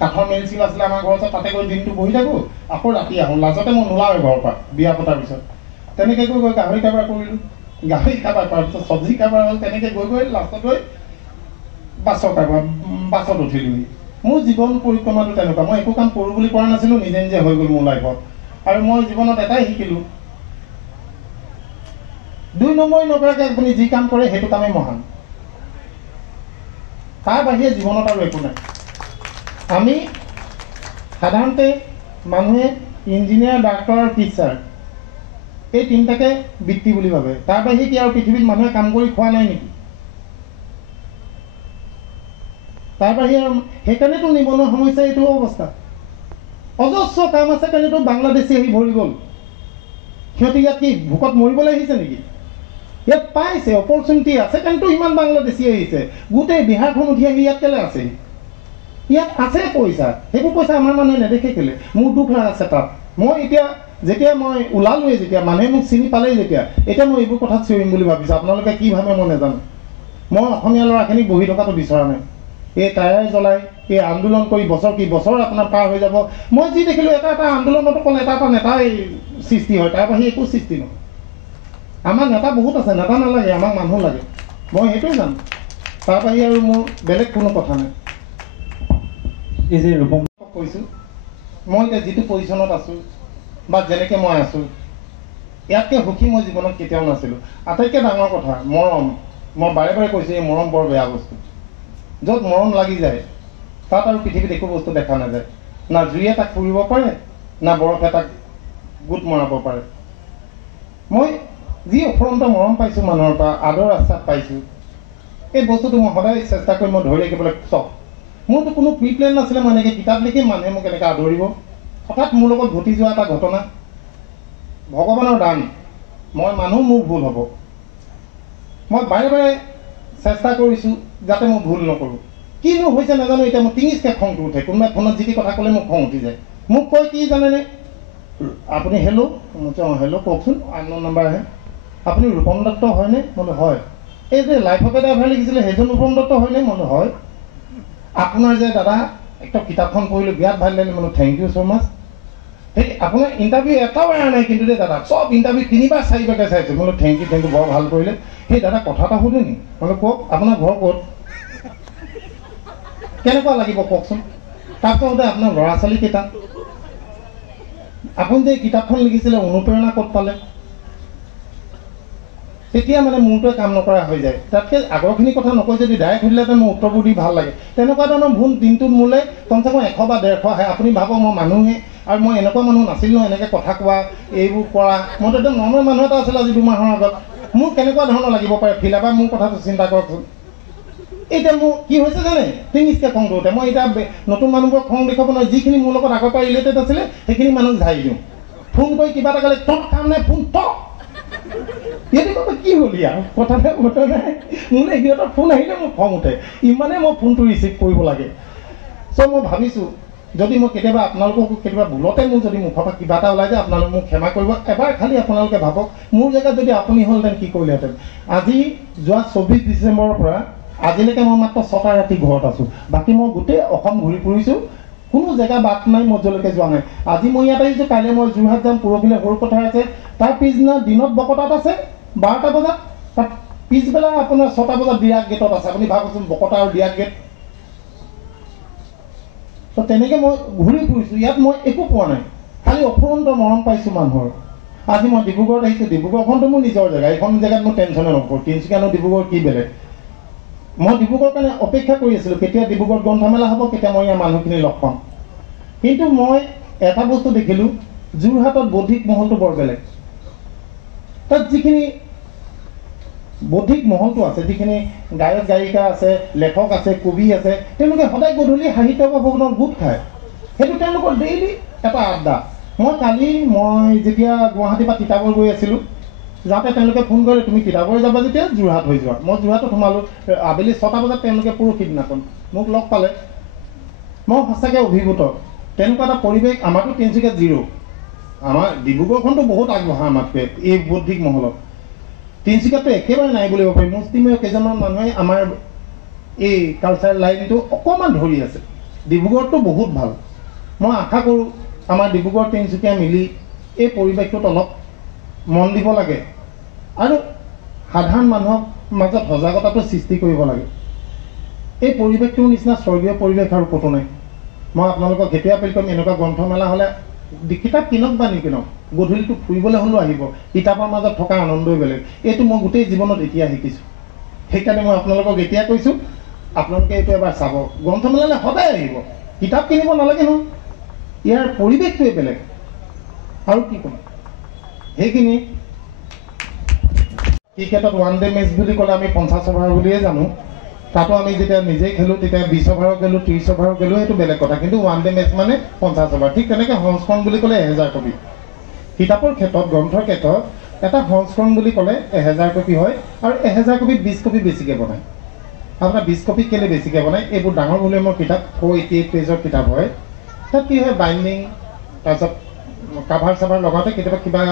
কাঠৰ মিল চিল আছিলে আমাৰ ঘৰৰ ওচৰত, তাতে গৈ দিনটো বহি থাকোঁ, আকৌ ৰাতি আহোঁ। লাজতে মই নোলাওঁৱে ঘৰৰ পৰা বিয়া পতাৰ পিছত। তেনেকৈ গৈ গাহৰি কাৰবাৰ কৰিলোঁ, গাহৰি কাৰবাৰ কৰাৰ পিছত চব্জি কাৰবাৰ হ'ল, তেনেকৈ গৈ লাষ্টত গৈ বাছৰ কাৰবাৰ, বাছত উঠিলোঁহি। মোৰ জীৱন পৰিক্ৰমাটো তেনেকুৱা। মই একো কাম কৰোঁ বুলি কৰা নাছিলোঁ, নিজে নিজে হৈ গ'ল মোৰ লাইফত। আৰু মই জীৱনত এটাই শিকিলোঁ, 2 নম্বৰী নকৰাকৈ আপুনি যি কাম কৰে সেইটো কামেই মহান। তাৰ বাহিৰে জীৱনত আৰু একো নাই। আমি সাধাৰণতে মানুহে ইঞ্জিনিয়াৰ, ডাক্তৰ, টিচাৰ এই তিনিটাকে বৃত্তি বুলি ভাবে। তাৰ বাহিৰে কি আৰু পৃথিৱীত মানুহে কাম কৰি খোৱা নাই নেকি? তাৰ বাহিৰে সেইকাৰণেতো নিবনুৱা সমস্যা এইটো অৱস্থা। অজস্ৰ কাম আছে কাৰণেতো বাংলাদেশী আহি ভৰি গ'ল। সিহঁতে ইয়াত কি ভোকত মৰিবলৈ আহিছে নেকি? ইয়াত পাইছে, অপৰচুনিটি আছে কাৰণেতো ইমান বাংলাদেশী আহিছে। গোটেই বিহাৰখন উঠি আহি ইয়াত কেলে আছে? ইয়াত আছে পইচা, সেইবোৰ পইচা আমাৰ মানুহে নেদেখে কেলে? মোৰ দুখ আছে তাত। মই এতিয়া যেতিয়া মই ওলালোৱে, যেতিয়া মানুহে মোক চিনি পালেই, এতিয়া মই এইবোৰ কথাত চিঞৰিম বুলি ভাবিছোঁ। আপোনালোকে কি ভাবে মই নাজানো। মই অসমীয়া ল'ৰাখিনিক বহি থকাটো বিচৰা নাই। এই টায়াৰ জ্বলাই এই আন্দোলন কৰি বছৰ আপোনাৰ পাৰ হৈ যাব। মই যি দেখিলোঁ এটা আন্দোলনত অকল এটা নেতাই সৃষ্টি হয়, তাৰ বাহিৰে একো সৃষ্টি নহয়। আমাৰ নেতা বহুত আছে, নেতা নালাগে, আমাক মানুহ লাগে। মই সেইটোৱে জানো, তাৰ বাহিৰে আৰু মোৰ বেলেগ কোনো কথা নাই। এই যে ৰূপম কৈছোঁ, মই এতিয়া যিটো পজিশ্যনত আছোঁ বা যেনেকৈ মই আছোঁ, ইয়াতকৈ সুখী মই জীৱনত কেতিয়াও নাছিলোঁ। আটাইতকৈ ডাঙৰ কথা মৰম। মই বাৰে বাৰে কৈছোঁ, এই মৰম বৰ বেয়া বস্তু। য'ত মৰম লাগি যায় তাত আৰু পৃথিৱীত একো বস্তু দেখা নাযায়। না জুয়ে তাক পুৰিব পাৰে, না বৰফে তাক গোট মৰাব পাৰে। মই যি অফুৰন্ত মৰম পাইছোঁ মানুহৰ পৰা, আদৰ আশ্বাস পাইছোঁ, এই বস্তুটো মই সদায় চেষ্টা কৰি মই ধৰি ৰাখিবলৈ চখ। মোৰতো কোনো প্ৰি প্লেন নাছিলে। মই এনেকৈ কিতাপ লিখি মানুহে মোক এনেকৈ আদৰিব। হঠাৎ মোৰ লগত ঘটি যোৱা এটা ঘটনা, ভগৱানৰ দান। মই মানুহ, মোৰ ভুল হ'ব। মই বাৰে বাৰে চেষ্টা কৰিছোঁ যাতে মই ভুল নকৰোঁ। কিনো হৈছে নাজানো, এতিয়া মোৰ টিঙিচকৈ খংটো উঠে। কোনোবাই ফোনত যি টি কথা ক'লে মোক খং উঠি যায়। মোক কয় কি জানেনে, আপুনি হেল্ল', মই হেল্ল' কওকচোন, আননোন নাম্বাৰ আহে। আপুনি ৰূপম দত্ত হয়নে? মই হয়। এই যে লাইফ অফ এ ড্ৰাইভাৰ লিখিছিলে সেইজন ৰূপম দত্ত হয়নে? মই হয়। আপোনাৰ যে দাদা একদম কিতাপখন পঢ়িলোঁ, বিৰাট ভাল লাগিলে। মই থেংক ইউ ছ' মাছ। সেই আপোনাৰ ইণ্টাৰভিউ এটাও এৰা নাই কিন্তু দেই দাদা, চব ইণ্টাৰভিউ 3বাৰ 4বাৰকৈ চাইছোঁ। মই থেংক ইউ বৰ ভাল কৰিলে। সেই দাদা কথা এটা সুধো নি? মই কওক, আপোনাৰ ঘৰ ক'ত? কেনেকুৱা লাগিব কওকচোন? তাৰপিছতে আপোনাৰ ল'ৰা ছোৱালী কেইটা? আপুনি যে কিতাপখন লিখিছিলে অনুপ্ৰেৰণা ক'ত পালে? তেতিয়া মানে মূৰটোৱে কাম নকৰা হৈ যায়। তাতকৈ আগৰখিনি কথা নকৈ যদি ডাইৰেক্ট সুধিলেহেঁতেন মোৰ উত্তৰবোৰ দি ভাল লাগে। তেনেকুৱা ধৰণৰ ভুল দিনটোত মোলৈ কমচে কম 100 বা 150 আহে। আপুনি ভাবক মই মানুহে, আৰু মই এনেকুৱা মানুহ নাছিলোঁ নহয়, এনেকৈ কথা কোৱা, এইবোৰ কৰা। মইতো একদম নৰ্মেল মানুহ এটা আছিলোঁ আজি 2 মাহৰ আগত। মোৰ কেনেকুৱা ধৰণৰ লাগিব পাৰে ফিল? এবাৰ মোৰ কথাটো চিন্তা কৰকচোন। এতিয়া মোৰ কি হৈছে জানে, টিঙিচকৈ খংটো উঠে। মই এতিয়া নতুন মানুহবোৰক খং দেখুৱাব নোৱাৰোঁ। যিখিনি মোৰ লগত আগৰ পৰা ৰিলেটেড আছিলে সেইখিনি মানুহক ঝাৰি দিওঁ। ফোন কৰি কিবা এটা ক'লে, তোৰ কাম নাই, ফোন থ। সিহঁতে ক'ব কি হ'ল ইয়াৰ কথা নাই, কথা নাই। মোলৈ সিহঁতৰ ফোন আহিলে মোৰ খং উঠে। ইমানেই মই ফোনটো ৰিচিভ কৰিব লাগে। চ' মই ভাবিছোঁ যদি মই কেতিয়াবা আপোনালোককো কেতিয়াবা ভুলতে মোৰ যদি মুখৰ পৰা কিবা এটা ওলাই যায়, আপোনালোকে মোক ক্ষমা কৰিব। এবাৰ খালি আপোনালোকে ভাবক, মোৰ জেগাত যদি আপুনি হ'লহেঁতেন কি কৰিলেহেঁতেন। আজি যোৱা 24 ডিচেম্বৰৰ পৰা আজিলৈকে মই মাত্ৰ 6টা ৰাতি ঘৰত আছোঁ। বাকী মই গোটেই অসম ঘূৰি ফুৰিছোঁ, কোনো জেগা বাদ নাই মই য'লৈকে যোৱা নাই। আজি মই ইয়াত আহিছোঁ, কাইলৈ মই যোৰহাট যাম, পৰহিলৈ সৰুপথাৰ আছে, তাৰ পিছদিনা দিনত বকতাত আছে 12টা বজাত, তাত পিছবেলা আপোনাৰ 6টা বজাত ডিৰাগ গেটত আছে। আপুনি ভাবকচোন, বকতা আৰু ডিৰাগ গেট। তো তেনেকৈ মই ঘূৰি ফুৰিছোঁ, ইয়াত মই একো পোৱা নাই, খালি অফুৰন্ত মৰম পাইছোঁ মানুহৰ। আজি মই ডিব্ৰুগড়ত আহিছোঁ, ডিব্ৰুগড়খনতো মোৰ নিজৰ জেগা, এইখন জেগাত মই টেনশ্যনে নকৰোঁ। তিনিচুকীয়া আৰু ডিব্ৰুগড় কি বেলেগ। মই ডিব্ৰুগড়ৰ কাৰণে অপেক্ষা কৰি আছিলোঁ, কেতিয়া ডিব্ৰুগড়ত গ্ৰন্থমেলা হ'ব, কেতিয়া মই ইয়াৰ মানুহখিনি লগ পাম। কিন্তু মই এটা বস্তু দেখিলোঁ, যোৰহাটত বৌদ্ধিক মহলটো বৰ বেলেগ। তাত যিখিনি বৌদ্ধিক মহলটো আছে, যিখিনি গায়ক গায়িকা আছে, লেখক আছে, কবি আছে, তেওঁলোকে সদায় গধূলি সাহিত্য বা ভৱনত গোট খায়। সেইটো তেওঁলোকৰ ডেইলি এটা আড্ডা। কালি যেতিয়া গুৱাহাটীৰ পৰা তিতাবৰ গৈ আছিলোঁ, যাওঁতে তেওঁলোকে ফোন কৰিলে, তুমি তিতাবৰ যাবা যেতিয়া যোৰহাট হৈ যোৱা। মই যোৰহাটত সোমালোঁ আবেলি 6টা বজাত। তেওঁলোকে পৰহি দিনাখন মোক লগ পালে। মই সঁচাকৈ অভিভূত। তেনেকুৱা এটা পৰিৱেশ আমাৰতো তিনিচুকীয়াত জিৰ'। আমাৰ ডিব্ৰুগড়খনতো বহুত আগবঢ়া আমাতকৈ এই বৌদ্ধিক মহলত। তিনিচুকীয়াততো একেবাৰে নাই বুলিব পাৰি। মুষ্টিমেয় কেইজনমান মানুহে আমাৰ এই কালচাৰেল লাইনটো অকণমান ধৰি আছে। ডিব্ৰুগড়তো বহুত ভাল। মই আশা কৰোঁ আমাৰ ডিব্ৰুগড় তিনিচুকীয়া মিলি এই পৰিৱেশটোত অলপ মন দিব লাগে আৰু সাধাৰণ মানুহৰ মাজত সজাগতাটো সৃষ্টি কৰিব লাগে। এই পৰিৱেশটোৰ নিচিনা স্বৰ্গীয় পৰিৱেশ আৰু ক'তো নাই। মই আপোনালোকক কেতিয়া আপিল কৰিম, এনেকুৱা গ্ৰন্থমেলা হ'লে কিতাপ কিনক বা নিকিনক, গধূলিটো ফুৰিবলৈ হ'লেও আহিব। কিতাপৰ মাজত থকা আনন্দই বেলেগ। এইটো মই গোটেই জীৱনত এতিয়া শিকিছোঁ। সেইকাৰণে মই আপোনালোকক এতিয়া কৈছোঁ, আপোনালোকে এইটো এবাৰ চাব। গ্ৰন্থমেলালৈ সদায় আহিব, কিতাপ কিনিব নালাগে নহয়। ইয়াৰ পৰিৱেশটোৱে বেলেগ। আৰু কি ক'ম, সেইখিনি ক্ৰিকেটত 1 ডে মেচ বুলি ক'লে আমি 50 অভাৰ বুলিয়ে জানো। তাতো আমি যেতিয়া নিজেই খেলোঁ তেতিয়া 20 অভাৰো খেলোঁ, 30 অভাৰো খেলোঁ, সেইটো বেলেগ কথা। কিন্তু 1 ডে মেচ মানে 50 অভাৰ। ঠিক তেনেকৈ সংস্কৰণ বুলি ক'লে 1000 কপি। কিতাপৰ ক্ষেত্ৰত, গ্ৰন্থৰ ক্ষেত্ৰত এটা সংস্কৰণ বুলি ক'লে 1000 কপি হয়, আৰু 1000 কপিত 20 কপি বেছিকৈ বনায়। আপোনাৰ 20 কপি কেলৈ বেছিকৈ বনায়? এইবোৰ ডাঙৰ ভলিউমৰ কিতাপ, 488 পেজৰ কিতাপ হয়। তাত কি হয়, বাইণ্ডিং, তাৰপিছত কাভাৰ চাভাৰ লগাওঁতে কেতিয়াবা কিবা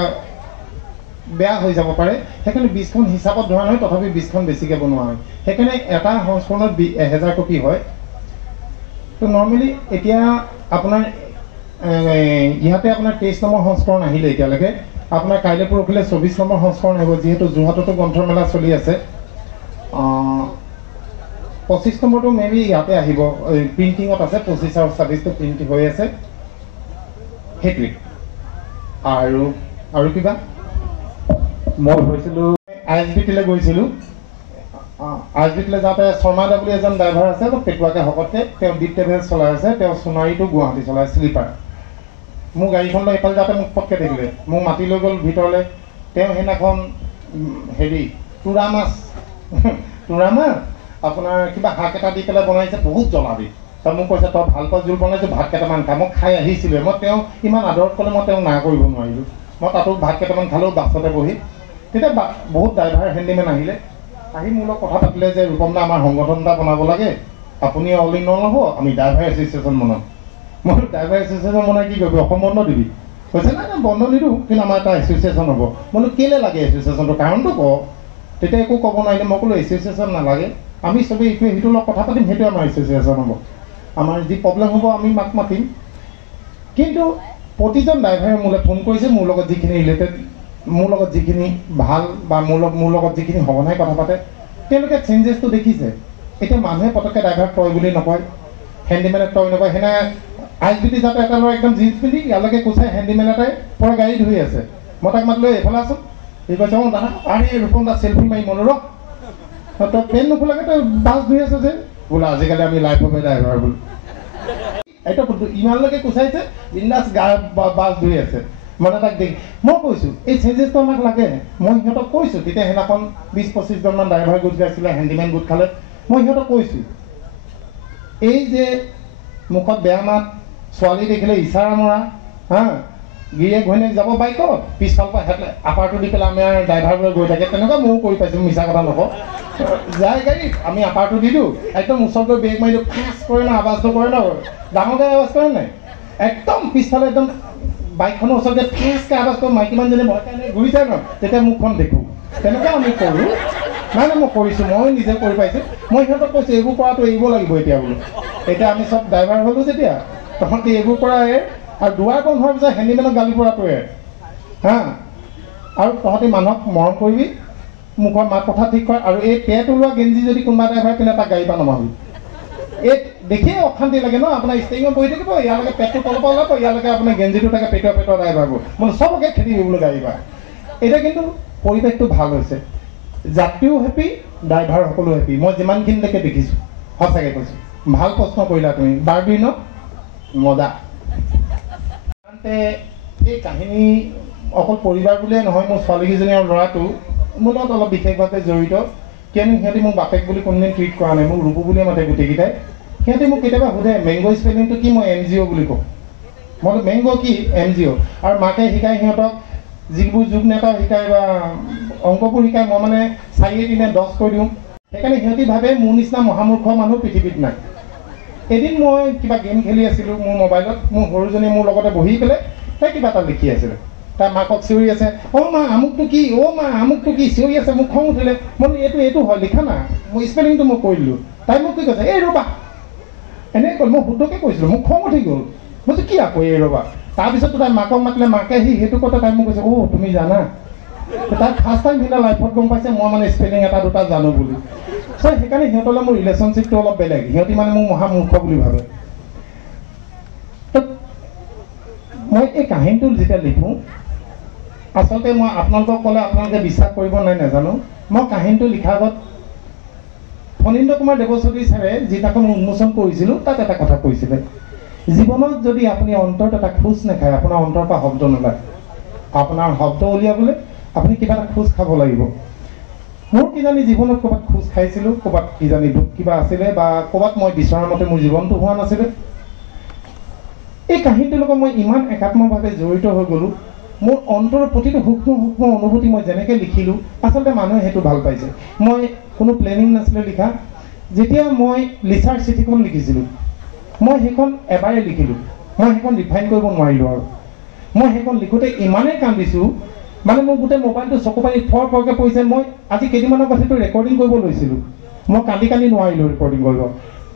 বেয়া হৈ যাব পাৰে, সেইকাৰণে 20খন হিচাপত ধৰা নহয়, তথাপি 20খন বেছিকৈ বনোৱা হয়। সেইকাৰণে এটা সংস্কৰণত 1000 কপি হয়। তো নৰ্মেলি এতিয়া আপোনাৰ ইয়াতে আপোনাৰ 23 নম্বৰ সংস্কৰণ আহিলে এতিয়ালৈকে। আপোনাৰ কাইলৈ পৰহিলৈ 24 নম্বৰ সংস্কৰণ আহিব, যিহেতু যোৰহাটতো গ্ৰন্থমেলা চলি আছে। 25 নম্বৰটো মে বি ইয়াতে আহিব, প্ৰিণ্টিঙত আছে, 25 আৰু 26টো প্ৰিণ্ট হৈ আছে। সেইটোৱে। আৰু কিবা মই গৈছিলোঁ ISBT-লৈ গৈছিলোঁ। ISBT-লৈ যাওঁতে শৰ্মাদা বুলি এজন ড্ৰাইভাৰ আছে, পেটুৱাকে শকতকৈ, তেওঁ দ্বীপ ট্ৰেভেলছ চলাই আছে। তেওঁ সোণাৰীটো গুৱাহাটী চলাই, শ্লিপাৰ। মোৰ গাড়ীখন লৈ এইফালে যাওঁতে মোক পটকৈ দেখিলে, মোক মাতি লৈ গ'ল ভিতৰলৈ। তেওঁ সেইদিনাখন তোৰা মাছ আপোনাৰ কিবা শাক এটা দি পেলাই বনাইছে, বহুত জ্বলা দি। তাত মোক কৈছে, তই ভাল পোৱা জোল বনাইছোঁ, ভাত কেইটামান খা। মই খাই আহিছিলোঁ। মই তেওঁ ইমান আদৰত ক'লে মই তেওঁক না কৰিব নোৱাৰিলোঁ। মই তাতো ভাত কেইটামান খালোঁ বাছতে বহি। তেতিয়া বহুত ড্ৰাইভাৰ হেণ্ডিমেন আহিলে, আহি মোৰ লগত কথা পাতিলে যে ৰূপম দা, আমাৰ সংগঠন এটা বনাব লাগে, আপুনি অল ইন অল হ'ব, আমি ড্ৰাইভাৰ এছ'চিয়েশ্যন বনাম। মই ড্ৰাইভাৰ এছ'চিয়েশ্যন বনাই কি কৰিবি, অসম বন্ধ দিবি? কৈছে নাই বন্ধ নিদিওঁ, কিন্তু আমাৰ এটা এছ'চিয়েশ্যন হ'ব। মই কেলৈ লাগে এছ'চিয়েশ্যনটো, কাৰণটো কওঁ। তেতিয়া একো ক'ব নোৱাৰিলে। মই ক'লোঁ এছ'চিয়েশ্যন নালাগে, আমি চবেই ইটোৱে সিটোৰ লগত কথা পাতিম, সেইটোৱে আমাৰ এছ'চিয়েশ্যন হ'ব। আমাৰ যি প্ৰব্লেম হ'ব আমি মাক মাতিম। কিন্তু প্ৰতিজন ড্ৰাইভাৰে মোলৈ ফোন কৰিছে, মোৰ লগত যিখিনি ৰিলেটেড, মোৰ লগত যিখিনি ভাল বা মোৰ লগত যিখিনি সঘনাই কথা পাতে, তেওঁলোকে চেঞ্জেছটো দেখিছে। এতিয়া মানুহে পটককৈ ড্ৰাইভাৰক তই বুলি নকয়, হেণ্ডিমেনক তই নকয়। সেনে ISBT যাতে এটা ল'ৰা একদম জিন্স পিন্ধি ইয়ালৈকে কোচাই হেণ্ডিমেন এটাই পৰা গাড়ী ধুই আছে। মই তাক মাতিলৈ এইফালে আছোঁ। সি কৈছে, অঁ দাদা, আৰে ৰূপম দা চেল্ফি মাৰি মনো ৰ, তই পেন নোখোলাকৈ তই বাছ ধুই আছ যে। বোলে আজিকালি আমি লাইফ অফ এ ড্ৰাইভাৰ বোলো। এইটো ইমানলৈকে কোচাইছে, বিন্দাছ বাছ ধুই আছে। মানে তাক দেখি মই কৈছোঁ, এই চেঞ্জেছটো আমাক লাগে। মই সিহঁতক কৈছোঁ, তেতিয়া সেইদিনাখন 20-25জনমান ড্ৰাইভাৰ গোট খাইছিলে, হেণ্ডিমেন গোট খালে। মই সিহঁতক কৈছোঁ, এই যে মুখত বেয়া মাত, ছোৱালী দেখিলে ইচাৰা মৰা, গিৰিয়েক ঘৈণীয়েক যাব বাইকত, পিছফালৰ পৰা হেডলাইট আপাৰটো দি পেলাই আমাৰ ড্ৰাইভাৰবোৰে গৈ থাকে, তেনেকুৱা ময়ো কৰি পাইছোঁ, মিছা কথা নকওঁ। যায় গাড়ীত, আমি আপাৰটো দি দিওঁ, একদম ওচৰত গৈ ব্ৰেক মাৰি দিওঁ, ফাঁচ কৰে ন, আৱাজটো কৰে ন, ডাঙৰকৈ আৱাজ কৰে নাই, একদম পিছফালে একদম বাইকখনৰ ওচৰতে ফাঁচকৈ আৱাজ কৰোঁ, মাইকী মানুহজনী ভয় কাৰণে ঘূৰি যায় ন, তেতিয়া মুখখন দেখোঁ। তেনেকুৱা আমি কৰোঁ। নাই মই কৰিছোঁ, মই নিজে কৰি পাইছোঁ। মই সিহঁতক কৈছোঁ, এইবোৰ কৰাটো এৰিব লাগিব এতিয়া বোলো। এতিয়া আমি চব ড্ৰাইভাৰ হ'লোঁ যেতিয়া, তহঁতি এইবোৰ কৰা আৰু দুৱাৰ বন্ধ হোৱাৰ পিছত হেণ্ডিমেনক গালি পৰাটো আৰু তহঁতি মানুহক মৰম কৰিবি, মুখৰ মাত কথা ঠিক কৰ। আৰু এই পেট ওলোৱা গেঞ্জি যদি কোনোবা ড্ৰাইভাৰ পিনে তাক গাড়ীৰ পৰা নমাবি। এই দেখিয়ে অশান্তি লাগে ন, আপোনাৰ ষ্টেৰিঙত বহি থাকিব, ইয়ালৈকে পেটটো তলৰ পৰা ওলাব, ইয়ালৈকে আপোনাৰ গেঞ্জিটো থাকে পেটৰ ড্ৰাইভাৰবোৰ, মানে চবকে খেদি দিবলৈ গাড়ীৰ পৰা। এতিয়া কিন্তু পৰিৱেশটো ভাল হৈছে, যাত্ৰীও হেপী, ড্ৰাইভাৰ সকলো হেপী। মই যিমানখিনিলৈকে দেখিছোঁ, সঁচাকৈ কৈছোঁ। ভাল প্ৰশ্ন কৰিলা তুমি, বাৰ্বি ন, মজা। এই কাহিনী অকল পৰিবাৰ বুলিয়ে নহয়, মোৰ ছোৱালীকেইজনী আৰু ল'ৰাটো মোৰ লগত অলপ বিশেষভাৱে জড়িত। কিয়নো সিহঁতি মোক বাপেক বুলি কোনোদিন ট্ৰিট কৰা নাই, মোক ৰূপু বুলিয়ে মাতে গোটেইকেইটাই। সিহঁতি মোক কেতিয়াবা সোধে মেংগ' স্পেলিংটো কি, মই MGO বুলি কওঁ। মই মেংগ' কি, MGO। আৰু মাকে শিকাই সিহঁতক যিবোৰ যোগ নেতা শিকায় বা অংকবোৰ শিকায়, মই মানে 4-3-10 কৈ দিওঁ। সেইকাৰণে সিহঁতি ভাবে মোৰ নিচিনা মহামূৰ্খ মানুহ পৃথিৱীত নাই। এদিন মই কিবা গেম খেলি আছিলোঁ মোৰ মোবাইলত, মোৰ সৰুজনীয়ে মোৰ লগতে বহি পেলাই তাই কিবা এটা লিখি আছিলে। তাই মাকক চিঞৰি আছে, অ' মা আমুকটো কি, অ' মা আমুকটো কি, চিঞৰি আছে। মোক খং উঠিলে, মই এইটো হয়, লিখা না, মই স্পেলিংটো মই কৈ দিলোঁ। তাই মোক কি কৈছে, এই ৰ'বা, এনেকৈ ক'ল। মই শুদ্ধকৈ কৈছিলোঁ, মোক খং উঠি গ'ল। মই কি আকৌ এই ৰ'বা। তাৰপিছতো তাই মাকক মাতিলে, মাকে আহি সেইটো কথা তাই মোক কৈছে, অ' তুমি জানা। তাই ফাৰ্ষ্ট টাইম সিহঁতৰ লাইফত গম পাইছে মই মানে স্পেলিং এটা দুটা জানো বুলি। চ' সেইকাৰণে সিহঁতলৈ মোৰ ৰিলেশ্যনশ্বিপটো অলপ বেলেগ। সিহঁতি মানে মোক মহামূৰ্খ বুলি ভাবে। মই এই কাহিনীটো যেতিয়া লিখোঁ, আচলতে মই আপোনালোকক ক'লে আপোনালোকে বিশ্বাস কৰিব নাই নাজানো। মই কাহিনীটো লিখাৰ আগত ফণীন্দ্ৰ কুমাৰ দেৱচৌধুৰী ছাৰে যিদিনাখন উন্মোচন কৰিছিলোঁ, তাত এটা কথা কৈছিলে, জীৱনত যদি আপুনি অন্তৰত এটা খোজ নাখায়, আপোনাৰ অন্তৰৰ পৰা শব্দ নোলায়। আপোনাৰ শব্দ উলিয়াবলৈ আপুনি কিবা এটা খোজ খাব লাগিব। মোৰ কিজানি জীৱনত ক'ৰবাত খোজ খাইছিলোঁ, ক'ৰবাত কিজানি দুখ কিবা আছিলে, বা ক'ৰবাত মই বিচৰা মতে মোৰ জীৱনটো হোৱা নাছিলে। এই কাহিনীটোৰ লগত মই ইমান একাত্মভাৱে জড়িত হৈ গ'লোঁ, মোৰ অন্তৰৰ প্ৰতিটো সূক্ষ্ম সূক্ষ্ম অনুভূতি মই যেনেকৈ লিখিলোঁ, আচলতে মানুহে সেইটো ভাল পাইছে। মই কোনো প্লেনিং নাছিলে লিখা। যেতিয়া মই লিচাৰ চিঠিখন লিখিছিলোঁ, মই সেইখন এবাৰেই লিখিলোঁ, মই সেইখন ৰিফাইন কৰিব নোৱাৰিলোঁ। আৰু মই সেইখন লিখোঁতে ইমানেই কান্দিছোঁ, মানে মোৰ গোটেই মোবাইলটো চকু পানী ফৰ ফৰকৈ পৰিছে। মই আজি কেইদিনমানৰ পাছত সেইটো ৰেকৰ্ডিং কৰিব লৈছিলোঁ, মই কান্দি কান্দি নোৱাৰিলোঁ ৰেকৰ্ডিং কৰিব।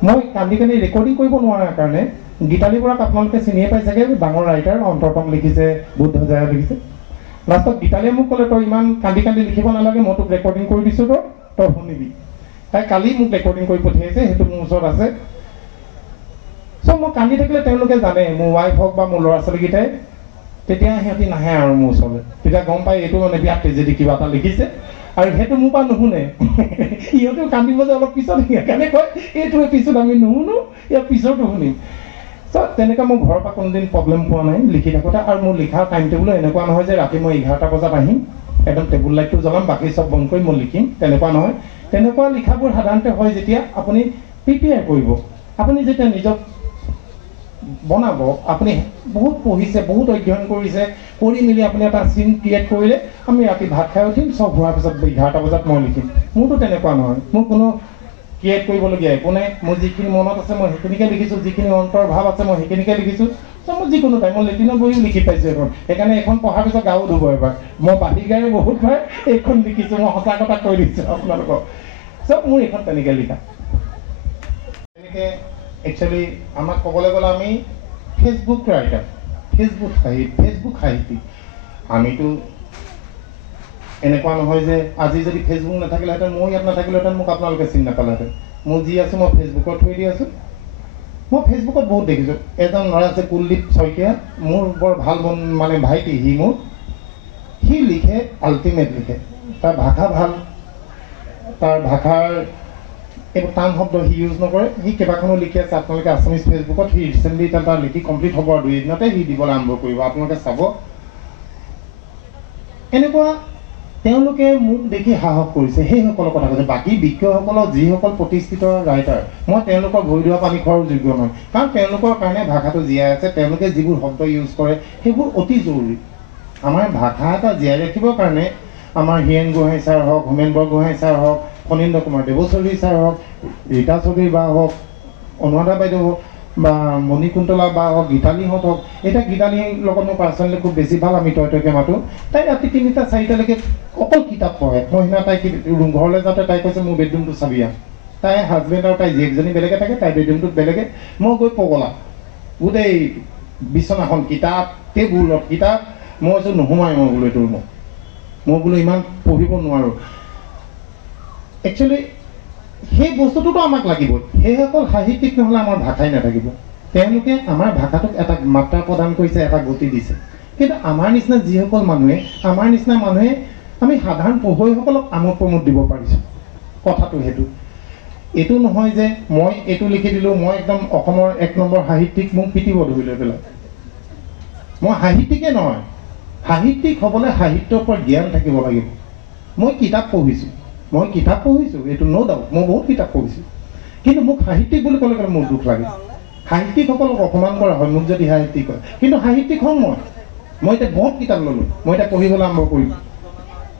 মই কান্দি কান্দি ৰেকৰ্ডিং কৰিব নোৱাৰাৰ কাৰণে গীতালি বৰাক আপোনালোকে চিনিয়ে পাই চাগে, ডাঙৰ ৰাইটাৰ, অন্তৰতম লিখিছে, বুদ্ধজয়া লিখিছে। লাষ্টত গীতালিয়ে মোক ক'লে, তই ইমান কান্দি কান্দি লিখিব নালাগে, মই তোক ৰেকৰ্ডিং কৰি দিছোঁ, তই শুনিবি। তাই কালি মোক ৰেকৰ্ডিং কৰি পঠিয়াইছে, সেইটো মোৰ ওচৰত আছে। চ' মই কান্দি থাকিলে তেওঁলোকে জানে, মোৰ ৱাইফ হওক বা মোৰ ল'ৰা ছোৱালীকেইটাই, তেতিয়া সিহঁতি নাহে আৰু মোৰ ওচৰলৈ। তেতিয়া গম পাই এইটো মানে বিৰাট ট্ৰেজেডি কিবা এটা লিখিছে, আৰু সেইটো মোৰ পৰা নুশুনে। সিহঁতেও কান্দিব যে অলপ পিছত, সেইকাৰণে কয় এইটো এপিছ'ড আমি নুশুনো, ইয়াৰ পিছতো শুনিম। চ' তেনেকৈ মোৰ ঘৰৰ পৰা কোনোদিন প্ৰব্লেম পোৱা নাই লিখি থাকোঁতে। আৰু মোৰ লিখাৰ টাইম টেবুলো এনেকুৱা নহয় যে ৰাতি মই 11টা বজাত আহিম, একদম টেবুল লাইটটো জ্বলাম, বাকী চব বন্ধ কৰি মই লিখিম, তেনেকুৱা নহয়। তেনেকুৱা লিখাবোৰ সাধাৰণতে হয় যেতিয়া আপুনি প্ৰিপেয়াৰ কৰিব, আপুনি যেতিয়া নিজক বনাব, আপুনি বহুত পঢ়িছে, বহুত অধ্যয়ন কৰিছে, কৰি মেলি আপুনি এটা চিন ক্ৰিয়েট কৰিলে, আমি ৰাতি ভাত খাই উঠিম, চব হোৱাৰ পিছত 11টা বজাত মই লিখিম। মোৰতো তেনেকুৱা নহয়, মোৰ কোনো ক্ৰিয়েট কৰিবলগীয়া একো নাই। মোৰ যিখিনি মনত আছে মই সেইখিনিকে লিখিছোঁ, যিখিনি অন্তৰ ভাৱ আছে মই সেইখিনিকে লিখিছোঁ। চ' মই যিকোনো টাইম, মই লেট্ৰিনত বহিও লিখি পাইছোঁ এখন। সেইকাৰণে এখন পঢ়াৰ পিছত গাও ধুব এবাৰ। মই বাঢ়ি গায়ে বহুতবাৰ এইখন লিখিছোঁ, মই সঁচা কথা কৈ দিছোঁ আপোনালোকক। চ' মোৰ এইখন তেনেকৈ লিখা। তেনেকৈ একচুৱেলি আমাক ক'বলৈ গ'লে আমি ফেচবুক ৰাইটাৰ, ফেচবুক সাহিত্যিক। আমিতো এনেকুৱা নহয় যে আজি যদি ফেচবুক নাথাকিলেহেঁতেন, মই ইয়াত নাথাকিলেহেঁতেন, মোক আপোনালোকে চিনি নাপালেহেঁতেন। মোৰ যি আছোঁ মই ফেচবুকৰ থ্ৰুৱেদি আছোঁ। মই ফেচবুকত বহুত দেখিছোঁ, এজন ল'ৰা আছে কুলদীপ শইকীয়া, মোৰ বৰ ভাল মানে ভাইটি। সি লিখে, আল্টিমেট লিখে, তাৰ ভাষা ভাল, তাৰ ভাষাৰ এইবোৰ টান শব্দ সি ইউজ নকৰে। সি কেইবাখনো লিখি আছে আপোনালোকে আছামিজ ফেচবুকত। সি ৰিচেণ্টলি তাৰ লিখি কমপ্লিট হ'ব আৰু 2 দিনতে সি দিবলৈ আৰম্ভ কৰিব, আপোনালোকে চাব। এনেকুৱা তেওঁলোকে মোক দেখি সাহস কৰিছে, সেইসকলৰ কথা কৈছে। বাকী বিজ্ঞসকলৰ যিসকল প্ৰতিষ্ঠিত ৰাইটাৰ, মই তেওঁলোকৰ ভৰি ধোৱা পানী খোৱাৰো যোগ্য নহয়, কাৰণ তেওঁলোকৰ কাৰণে ভাষাটো জীয়াই আছে। তেওঁলোকে যিবোৰ শব্দ ইউজ কৰে সেইবোৰ অতি জৰুৰী। আমাৰ ভাষা এটা জীয়াই ৰাখিবৰ কাৰণে আমাৰ হীৰেণ গোহাঁই ছাৰ হওক, হোমেন বৰগোহাঁই ছাৰ হওক, ফণীন্দ্ৰ কুমাৰ দেৱচৌধুৰী ছাৰ হওক, ৰীতা চৌধুৰী বা হওক, অনুৰাধা বাইদেউ হওক, বা মণিকুন্তলা বা হওক, গীতালিহঁত হওক। এতিয়া গীতালিৰ লগত মোৰ পাৰ্চনেলি খুব বেছি ভাল, আমি তই মাতোঁ। তাই ৰাতি 3টা 4টালৈকে অকল কিতাপ পঢ়ে। মই সিদিনা তাইক ঘৰলৈ যাওঁতে তাই কৈছে মোৰ বেডৰুমটো চাবি আহ। তাই হাজবেণ্ড আৰু তাই জীয়েকজনী বেলেগে থাকে, তাই বেডৰুমটোত বেলেগে, মই গৈ পগলা। গোটেই বিচনাখন কিতাপ, টেবুলত কিতাপ। মই কৈছোঁ নোসোমাই মই বোলো এইটো ৰুমত, মই বোলো ইমান পঢ়িব নোৱাৰোঁ। একচুৱেলি সেই বস্তুটোতো আমাক লাগিবই। সেইসকল সাহিত্যিক নহ'লে আমাৰ ভাষাই নাথাকিব। তেওঁলোকে আমাৰ ভাষাটোক এটা মাত্ৰা প্ৰদান কৰিছে, এটা গতি দিছে। কিন্তু আমাৰ নিচিনা যিসকল মানুহে, আমাৰ নিচিনা মানুহে আমি সাধাৰণ পঢ়ুৱৈসকলক আমোদ প্ৰমোদ দিব পাৰিছোঁ। কথাটো সেইটো এইটো নহয় যে মই এইটো লিখি দিলোঁ, মই একদম অসমৰ 1 নম্বৰ সাহিত্যিক, মোক পিটিব ধৰি লৈ পেলাই। মই সাহিত্যিকে নহয়। সাহিত্যিক হ'বলৈ সাহিত্যৰ ওপৰত জ্ঞান থাকিব লাগিব। মই কিতাপ পঢ়িছোঁ, এইটো ন' ডাউট, মই বহুত কিতাপ পঢ়িছোঁ। কিন্তু মোক সাহিত্যিক বুলি ক'লে মোৰ দুখ লাগে। সাহিত্যিকসকলক অপমান কৰা হয় মোক যদি সাহিত্যিক হয়। কিন্তু সাহিত্যিক হ'ম মই এতিয়া বহুত কিতাপ ল'লোঁ, মই এতিয়া পঢ়িবলৈ আৰম্ভ কৰিম।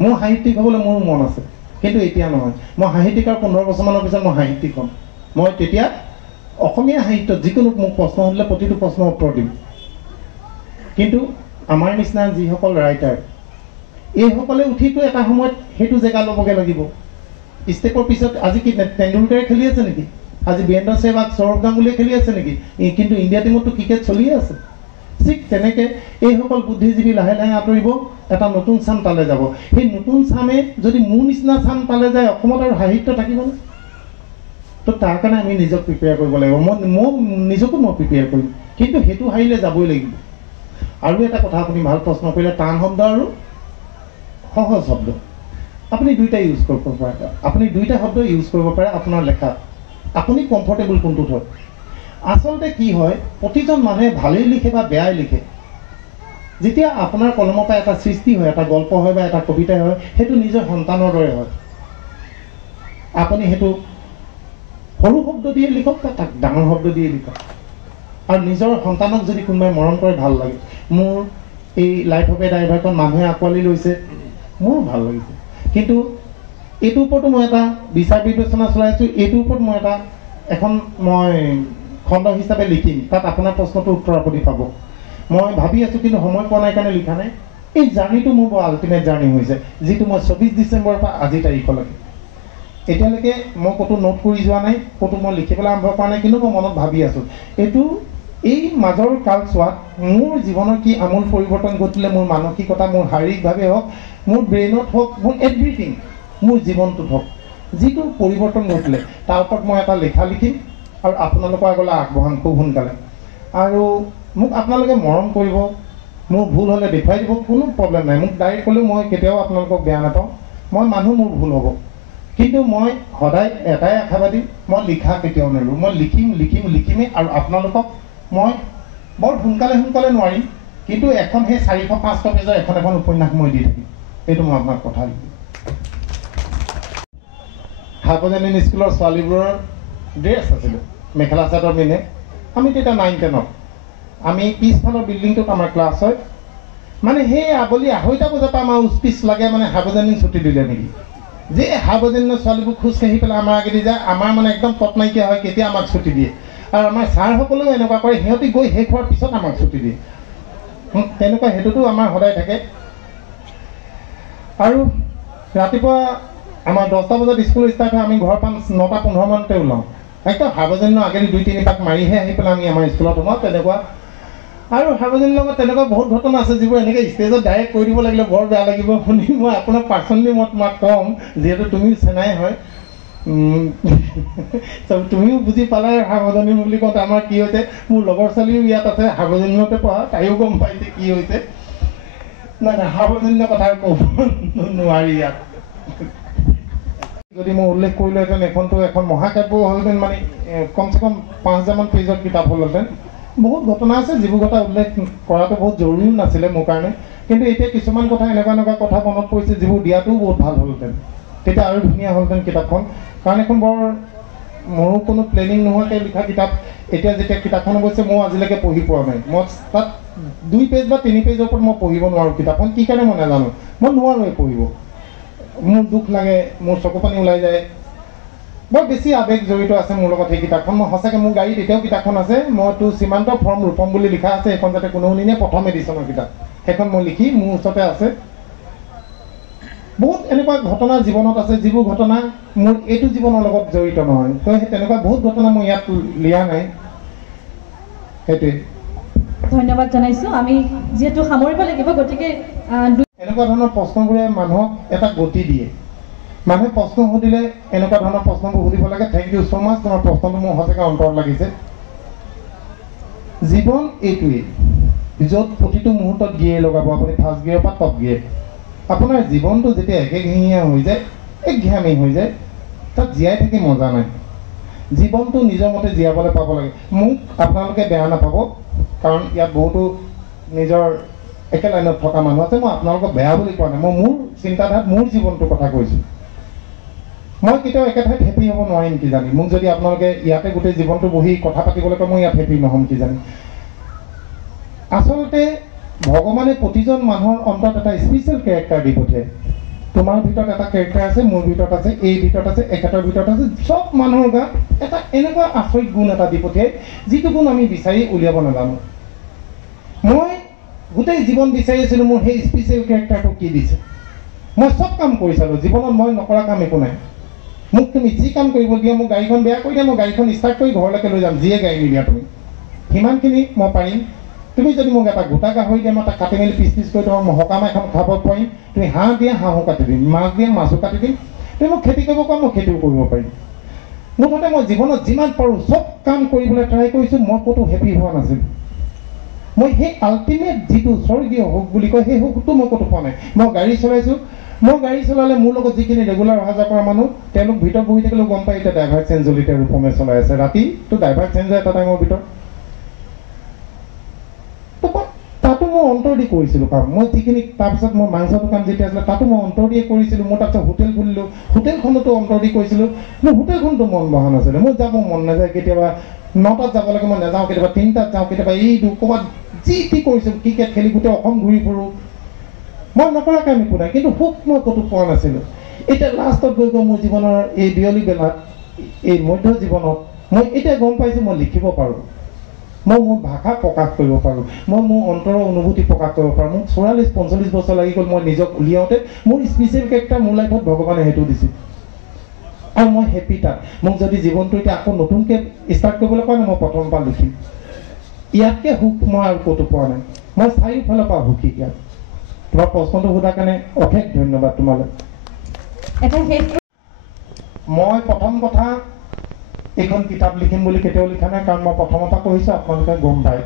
মোৰ সাহিত্যিক হ'বলৈ মোৰ মন আছে, কিন্তু এতিয়া নহয়। মই সাহিত্যিকৰ 15 বছৰমানৰ পিছত মই সাহিত্যিক হ'ম। মই তেতিয়া অসমীয়া সাহিত্যত যিকোনো মোক প্ৰশ্ন সুধিলে প্ৰতিটো প্ৰশ্নৰ উত্তৰ দিম। কিন্তু আমাৰ নিচিনা যিসকল ৰাইটাৰ, এইসকলে উঠিতো এটা সময়ত সেইটো জেগা ল'বগৈ লাগিব। ষ্টেপৰ পিছত আজি কি তেণ্ডুলকাৰে খেলি আছে নেকি? আজি বীৰেন্দ্ৰ সেহৱাগ, সৌৰভ গাংগুলীয়ে খেলি আছে নেকি? কিন্তু ইণ্ডিয়া টীমততো ক্ৰিকেট চলিয়ে আছে। ঠিক তেনেকৈ এইসকল বুদ্ধিজীৱী লাহে লাহে আঁতৰিব, এটা নতুন চাম তালৈ যাব। সেই নতুন চামে যদি মোৰ নিচিনা চাম তালৈ যায়, অসমত আৰু সাহিত্য থাকিবনে? তো তাৰ কাৰণে আমি নিজক প্ৰিপেয়াৰ কৰিব লাগিব। মই নিজকো প্ৰিপেয়াৰ কৰিম, কিন্তু সেইটো হাৰিলে যাবই লাগিব। আৰু এটা কথা আপুনি ভাল প্ৰশ্ন কৰিলে, টান শব্দ আৰু সহজ শব্দ। আপুনি দুইটা ইউজ কৰিব পাৰে, আপুনি দুইটা শব্দ ইউজ কৰিব পাৰে আপোনাৰ লেখাত। আপুনি কমফৰ্টেবল কোনটোত হয়। আচলতে কি হয়, প্ৰতিজন মানুহে ভালেই লিখে বা বেয়াই লিখে। যেতিয়া আপোনাৰ কলমৰ পৰা এটা সৃষ্টি হয়, এটা গল্প হয় বা এটা কবিতাই হয়, সেইটো নিজৰ সন্তানৰ দৰে হয়। আপুনি সেইটো সৰু শব্দ দিয়ে লিখক তাক ডাঙৰ শব্দ দিয়ে লিখক আৰু নিজৰ সন্তানক যদি কোনোবাই মৰম কৰে ভাল লাগে মোৰ এই লাইফ অফ এ ড্ৰাইভাৰখন মানুহে আঁকোৱালি লৈছে মোৰ ভাল লাগিছে কিন্তু এইটোৰ ওপৰতো মই এটা বিচাৰ বিবেচনা চলাই আছোঁ এইটোৰ ওপৰত মই এটা এখন মই খণ্ড হিচাপে লিখিম তাত আপোনাৰ প্ৰশ্নটো উত্তৰ আপুনি পাব মই ভাবি আছোঁ কিন্তু সময় পোৱা নাই কাৰণে লিখা নাই এই জাৰ্ণিটো মোৰ বৰ আল্টিমেট জাৰ্ণি হৈছে যিটো মই 24 ডিচেম্বৰৰ পৰা আজি তাৰিখলৈকে এতিয়ালৈকে মই ক'তো নোট কৰি যোৱা নাই ক'তো মই লিখিবলৈ আৰম্ভ কৰা নাই কিন্তু মই মনত ভাবি আছোঁ এইটো এই মাজৰ কালছোৱাত মোৰ জীৱনৰ কি আমূল পৰিৱৰ্তন ঘটিলে মোৰ মানসিকতা মোৰ শাৰীৰিকভাৱে হওক মোৰ ব্ৰেইনত হওক মোৰ এভৰিথিং মোৰ জীৱনটোত হওক যিটো পৰিৱৰ্তন ঘটিলে তাৰ ওপৰত মই এটা লেখা লিখিম আৰু আপোনালোকৰ আগলৈ আগবঢ়াম খুব সোনকালে আৰু মোক আপোনালোকে মৰম কৰিব মোৰ ভুল হ'লে দেখুৱাই দিব কোনো প্ৰব্লেম নাই মোক ডাইৰেক্ট ক'লেও মই কেতিয়াও আপোনালোকক বেয়া নাপাওঁ মই মানুহ মোৰ ভুল হ'ব কিন্তু মই সদায় এটাই আশাবাদী মই লিখা কেতিয়াও নেৰোঁ মই লিখিমেই আৰু আপোনালোকক মই বৰ সোনকালে নোৱাৰিম কিন্তু এখন সেই 400-500 পেজৰ এখন উপন্যাস মই দি থাকিম এইটো মই আপোনাক কথা দিম সাৰ্বজনীন স্কুলৰ ছোৱালীবোৰৰ ড্ৰেছ আছিলে মেখেলা চাদৰ পিন্ধে আমি তেতিয়া 9-10ত আমি পিছফালৰ বিল্ডিংটোত আমাৰ ক্লাছ হয় মানে সেই আবেলি 2:30 বজাৰ পৰা আমাৰ উচপিচ লাগে মানে সাৰ্বজনীন ছুটি দিলে নেকি যে সাৰ্বজনীন ছোৱালীবোৰ খোজকাঢ়ি পেলাই আমাৰ আগেদি যায় আমাৰ মানে একদম পট নাইকিয়া হয় কেতিয়া আমাক ছুটি দিয়ে আৰু আমাৰ ছাৰসকলেও এনেকুৱা কৰে সিহঁতি গৈ শেষ হোৱাৰ পিছত আমাক ছুটি দিয়ে তেনেকুৱা সেইটোতো আমাৰ সদায় থাকে আৰু ৰাতিপুৱা আমাৰ 10টা বজাত স্কুল ষ্টাৰ্ট হয় আমি ঘৰৰ পৰা 9:15 মানতে ওলাওঁ একদম সাৰ্বজনীন আগেদি 2-3 পাক মাৰিহে আহি পেলাই আমি আমাৰ স্কুলত সোমাওঁ তেনেকুৱা আৰু সাৰ্বজনীনৰ লগত তেনেকুৱা বহুত ঘটনা আছে যিবোৰ এনেকৈ ষ্টেজত ডাইৰেক্ট কৈ দিব লাগিলে বৰ বেয়া লাগিব শুনি মই আপোনাক পাৰ্চনেলি মই তোমাক ক'ম যিহেতু তুমিও চেনাই হয় তুমিও বুজি পালা সাৰ্বজনীন বুলি কওঁতে আমাৰ কি হৈছে মোৰ লগৰ ছোৱালীও ইয়াত আছে সাৰ্বজনীনতে পঢ়া তাইও গম পাইছে কি হৈছে নাই সাৰ্বজনীনৰ কথা ক'ব নোৱাৰি ইয়াত যদি মই উল্লেখ কৰিলোহেঁতেন এখনতো এখন মহাকাব্য হ'লহেঁতেন মানে কমচে কম 5000মান পেজৰ কিতাপ হ'লহেঁতেন বহুত ঘটনা আছে যিবোৰ কথা উল্লেখ কৰাটো বহুত জৰুৰীও নাছিলে মোৰ কাৰণে কিন্তু এতিয়া কিছুমান কথা এনেকুৱা কথা মনত পৰিছে যিবোৰ দিয়াটোও বহুত ভাল হ'লহেঁতেন তেতিয়া আৰু ধুনীয়া হ'লহেঁতেন কিতাপখন কাৰণ এখন বৰ মোৰো কোনো প্লেনিং নোহোৱাকৈ লিখা কিতাপ এতিয়া যেতিয়া কিতাপখন গৈছে মই আজিলৈকে পঢ়ি পোৱা নাই মই তাত 2 পেজ বা 3 পেজৰ ওপৰত মই পঢ়িব নোৱাৰোঁ কিতাপখন কি কাৰণে মই নাজানো মই নোৱাৰোঁৱে পঢ়িব মোৰ দুখ লাগে মোৰ চকু পানী ওলাই যায় বৰ বেছি আৱেগ জড়িত আছে মোৰ লগত সেই কিতাপখন মই সঁচাকৈ মোৰ গাড়ীত এতিয়াও কিতাপখন আছে মইতো সীমান্ত ফৰ্ম ৰূপম বুলি লিখা আছে সেইখন যাতে কোনো নিনিয়ে প্ৰথম এডিশ্যনৰ কিতাপ সেইখন মই লিখি মোৰ ওচৰতে আছে বহুত এনেকুৱা ঘটনা জীৱনত আছে যিবোৰ ঘটনা মোৰ এইটো জীৱনৰ লগত জড়িত নহয় তো সেই তেনেকুৱা বহুত ঘটনা মই ইয়াত লিয়া নাই সেইটোৱে ধন্যবাদ জনাইছোঁ আমি যিহেতু সামৰিব লাগিব গতিকে এনেকুৱা ধৰণৰ প্ৰশ্নবোৰে মানুহক এটা গতি দিয়ে মানুহে প্ৰশ্ন সুধিলে এনেকুৱা ধৰণৰ প্ৰশ্নবোৰ সুধিব লাগে থেংক ইউ ছ' মাছ তোমাৰ প্ৰশ্নটো মোৰ সঁচাকৈ অন্তৰত লাগিছে জীৱন এইটোৱেই য'ত প্ৰতিটো মুহূৰ্তত গিয়েৰ লগাব আপুনি ফাৰ্ষ্ট গিয়েৰৰ পৰা টপ গিয়েৰ আপোনাৰ জীৱনটো যেতিয়া একেঘেঙীয়া হৈ যায় একঘেয়ামী হৈ যায় তাত জীয়াই থাকি মজা নাই জীৱনটো নিজৰ মতে জীয়াবলৈ পাব লাগে মোক আপোনালোকে বেয়া নাপাব কাৰণ ইয়াত বহুতো নিজৰ একে লাইনত থকা মানুহ আছে মই আপোনালোকক বেয়া বুলি কোৱা নাই মই মোৰ চিন্তাধাৰাত মোৰ জীৱনটোৰ কথা কৈছোঁ মই কেতিয়াও একে ঠাইত হেপী হ'ব নোৱাৰিম কিজানি মোক যদি আপোনালোকে ইয়াতে গোটেই জীৱনটো বহি কথা পাতিবলৈ কয় মই ইয়াত হেপী নহ'ম কিজানি আচলতে ভগৱানে প্ৰতিজন মানুহৰ অন্তৰত এটা স্পেচিয়েল কেৰেক্টাৰ দি পঠিয়ায় তোমাৰ ভিতৰত এটা কেৰেক্টাৰ আছে মোৰ ভিতৰত আছে এই ভিতৰত আছে এখেতৰ ভিতৰত আছে চব মানুহৰ গাত এটা এনেকুৱা আচৰিত গুণ এটা দি পঠিয়ায় যিটো গুণ আমি বিচাৰি উলিয়াব নাজানো মই গোটেই জীৱন বিচাৰি আছিলোঁ মোৰ সেই স্পেচিয়েল কেৰেক্টাৰটো কি দিছে মই চব কাম কৰি চালোঁ জীৱনত মই নকৰা কাম একো নাই মোক তুমি যি কাম কৰিব দিয়া মোক গাড়ীখন বেয়া কৰি দিয়া মই গাড়ীখন ষ্টাৰ্ট কৰি ঘৰলৈকে লৈ যাম যিয়ে গাড়ী নিদিয়া তুমি সিমানখিনি মই পাৰিম তুমি যদি মোক এটা গোটা গাহৰি দিয়া মই তাক কাটি মেলি পিচ কৰি তোমাক মই সকাম এখন খাব পাৰিম তুমি হাঁহ দিয়া হাঁহো কাটি দিম মাছ দিয়া মাছো কাটি দিম তুমি মোক খেতি কৰিব কোৱা মই খেতিও কৰিব পাৰিম মুঠতে মই জীৱনত যিমান পাৰোঁ চব কাম কৰিবলৈ ট্ৰাই কৰিছোঁ মই ক'তো হেপী হোৱা নাছিলোঁ মই সেই আল্টিমেট যিটো স্বৰ্গীয় সুখ বুলি কয় সেই সুখটো মই ক'তো পোৱা নাই মই গাড়ী চলাইছোঁ মই গাড়ী চলালে মোৰ লগত যিখিনি ৰেগুলাৰ অহা যোৱা কৰা মানুহ তেওঁলোক ভিতৰত বহি থাকিলেও গম পায় এতিয়া ড্ৰাইভাৰ চেঞ্জ হ'ল এতিয়া ৰূপমে চলাই আছে ৰাতিটো ড্ৰাইভাৰ চেঞ্জ হয় এটা টাইমৰ ভিতৰত তাতো মোৰ অন্তৰ অন্তৰ দি কৰিছিলোঁ কাম। মই যিখিনি তাৰপিছত মই মাংস দোকান যেতিয়া আছিলে তাতো মই অন্তৰ দিয়ে কৰিছিলোঁ। মই তাৰপিছত হোটেল খুলিলোঁ, হোটেলখনতো অন্তৰ দি কৰিছিলোঁ। মোৰ হোটেলখনতো মন বহা নাছিলে, মোৰ যাব মন নাযায়। কেতিয়াবা 9টাত যাব লাগে মই নাযাওঁ, কেতিয়াবা 3টাত যাওঁ, কেতিয়াবা এইটো ক'ৰবাত যি টি কৰিছোঁ, ক্ৰিকেট খেলি গোটেই অসম ঘূৰি ফুৰোঁ। মই নকৰা কাম একো নাই, কিন্তু সুখ মই ক'তো পোৱা নাছিলোঁ। এতিয়া লাষ্টত গৈ গৈ মোৰ জীৱনৰ এই বিয়লি বেলাত, এই মধ্য জীৱনত মই এতিয়া গম পাইছোঁ মই লিখিব পাৰোঁ, মই মোৰ ভাষা প্ৰকাশ কৰিব পাৰোঁ, মই মোৰ অন্তৰৰ অনুভূতি প্ৰকাশ কৰিব পাৰোঁ। মোক 44-45 বছৰ লাগি গ'ল মই নিজক উলিয়াওঁতে। মোৰ স্পেচিয়েল কেৰেক্টাৰ মোৰ লাইফত ভগৱানে সেইটো দিছে আৰু মই হেপী তাত। মোক যদি জীৱনটো এতিয়া আকৌ নতুনকৈ ষ্টাৰ্ট কৰিবলৈ কয় মই প্ৰথমৰ পৰা লিখিম। ইয়াতকৈ সুখ মই আৰু ক'তো পোৱা নাই। মই চাৰিওফালৰ পৰা সুখী। ইয়াত তোমাৰ প্ৰশ্নটো সোধাৰ কাৰণে অশেষ ধন্যবাদ তোমালৈ। এটা শেষ মই প্ৰথম কথা এইখন কিতাপ লিখিম বুলি কেতিয়াও লিখা নাই, কাৰণ মই প্ৰথমৰ পৰা কৈছোঁ, আপোনালোকে গম পায়।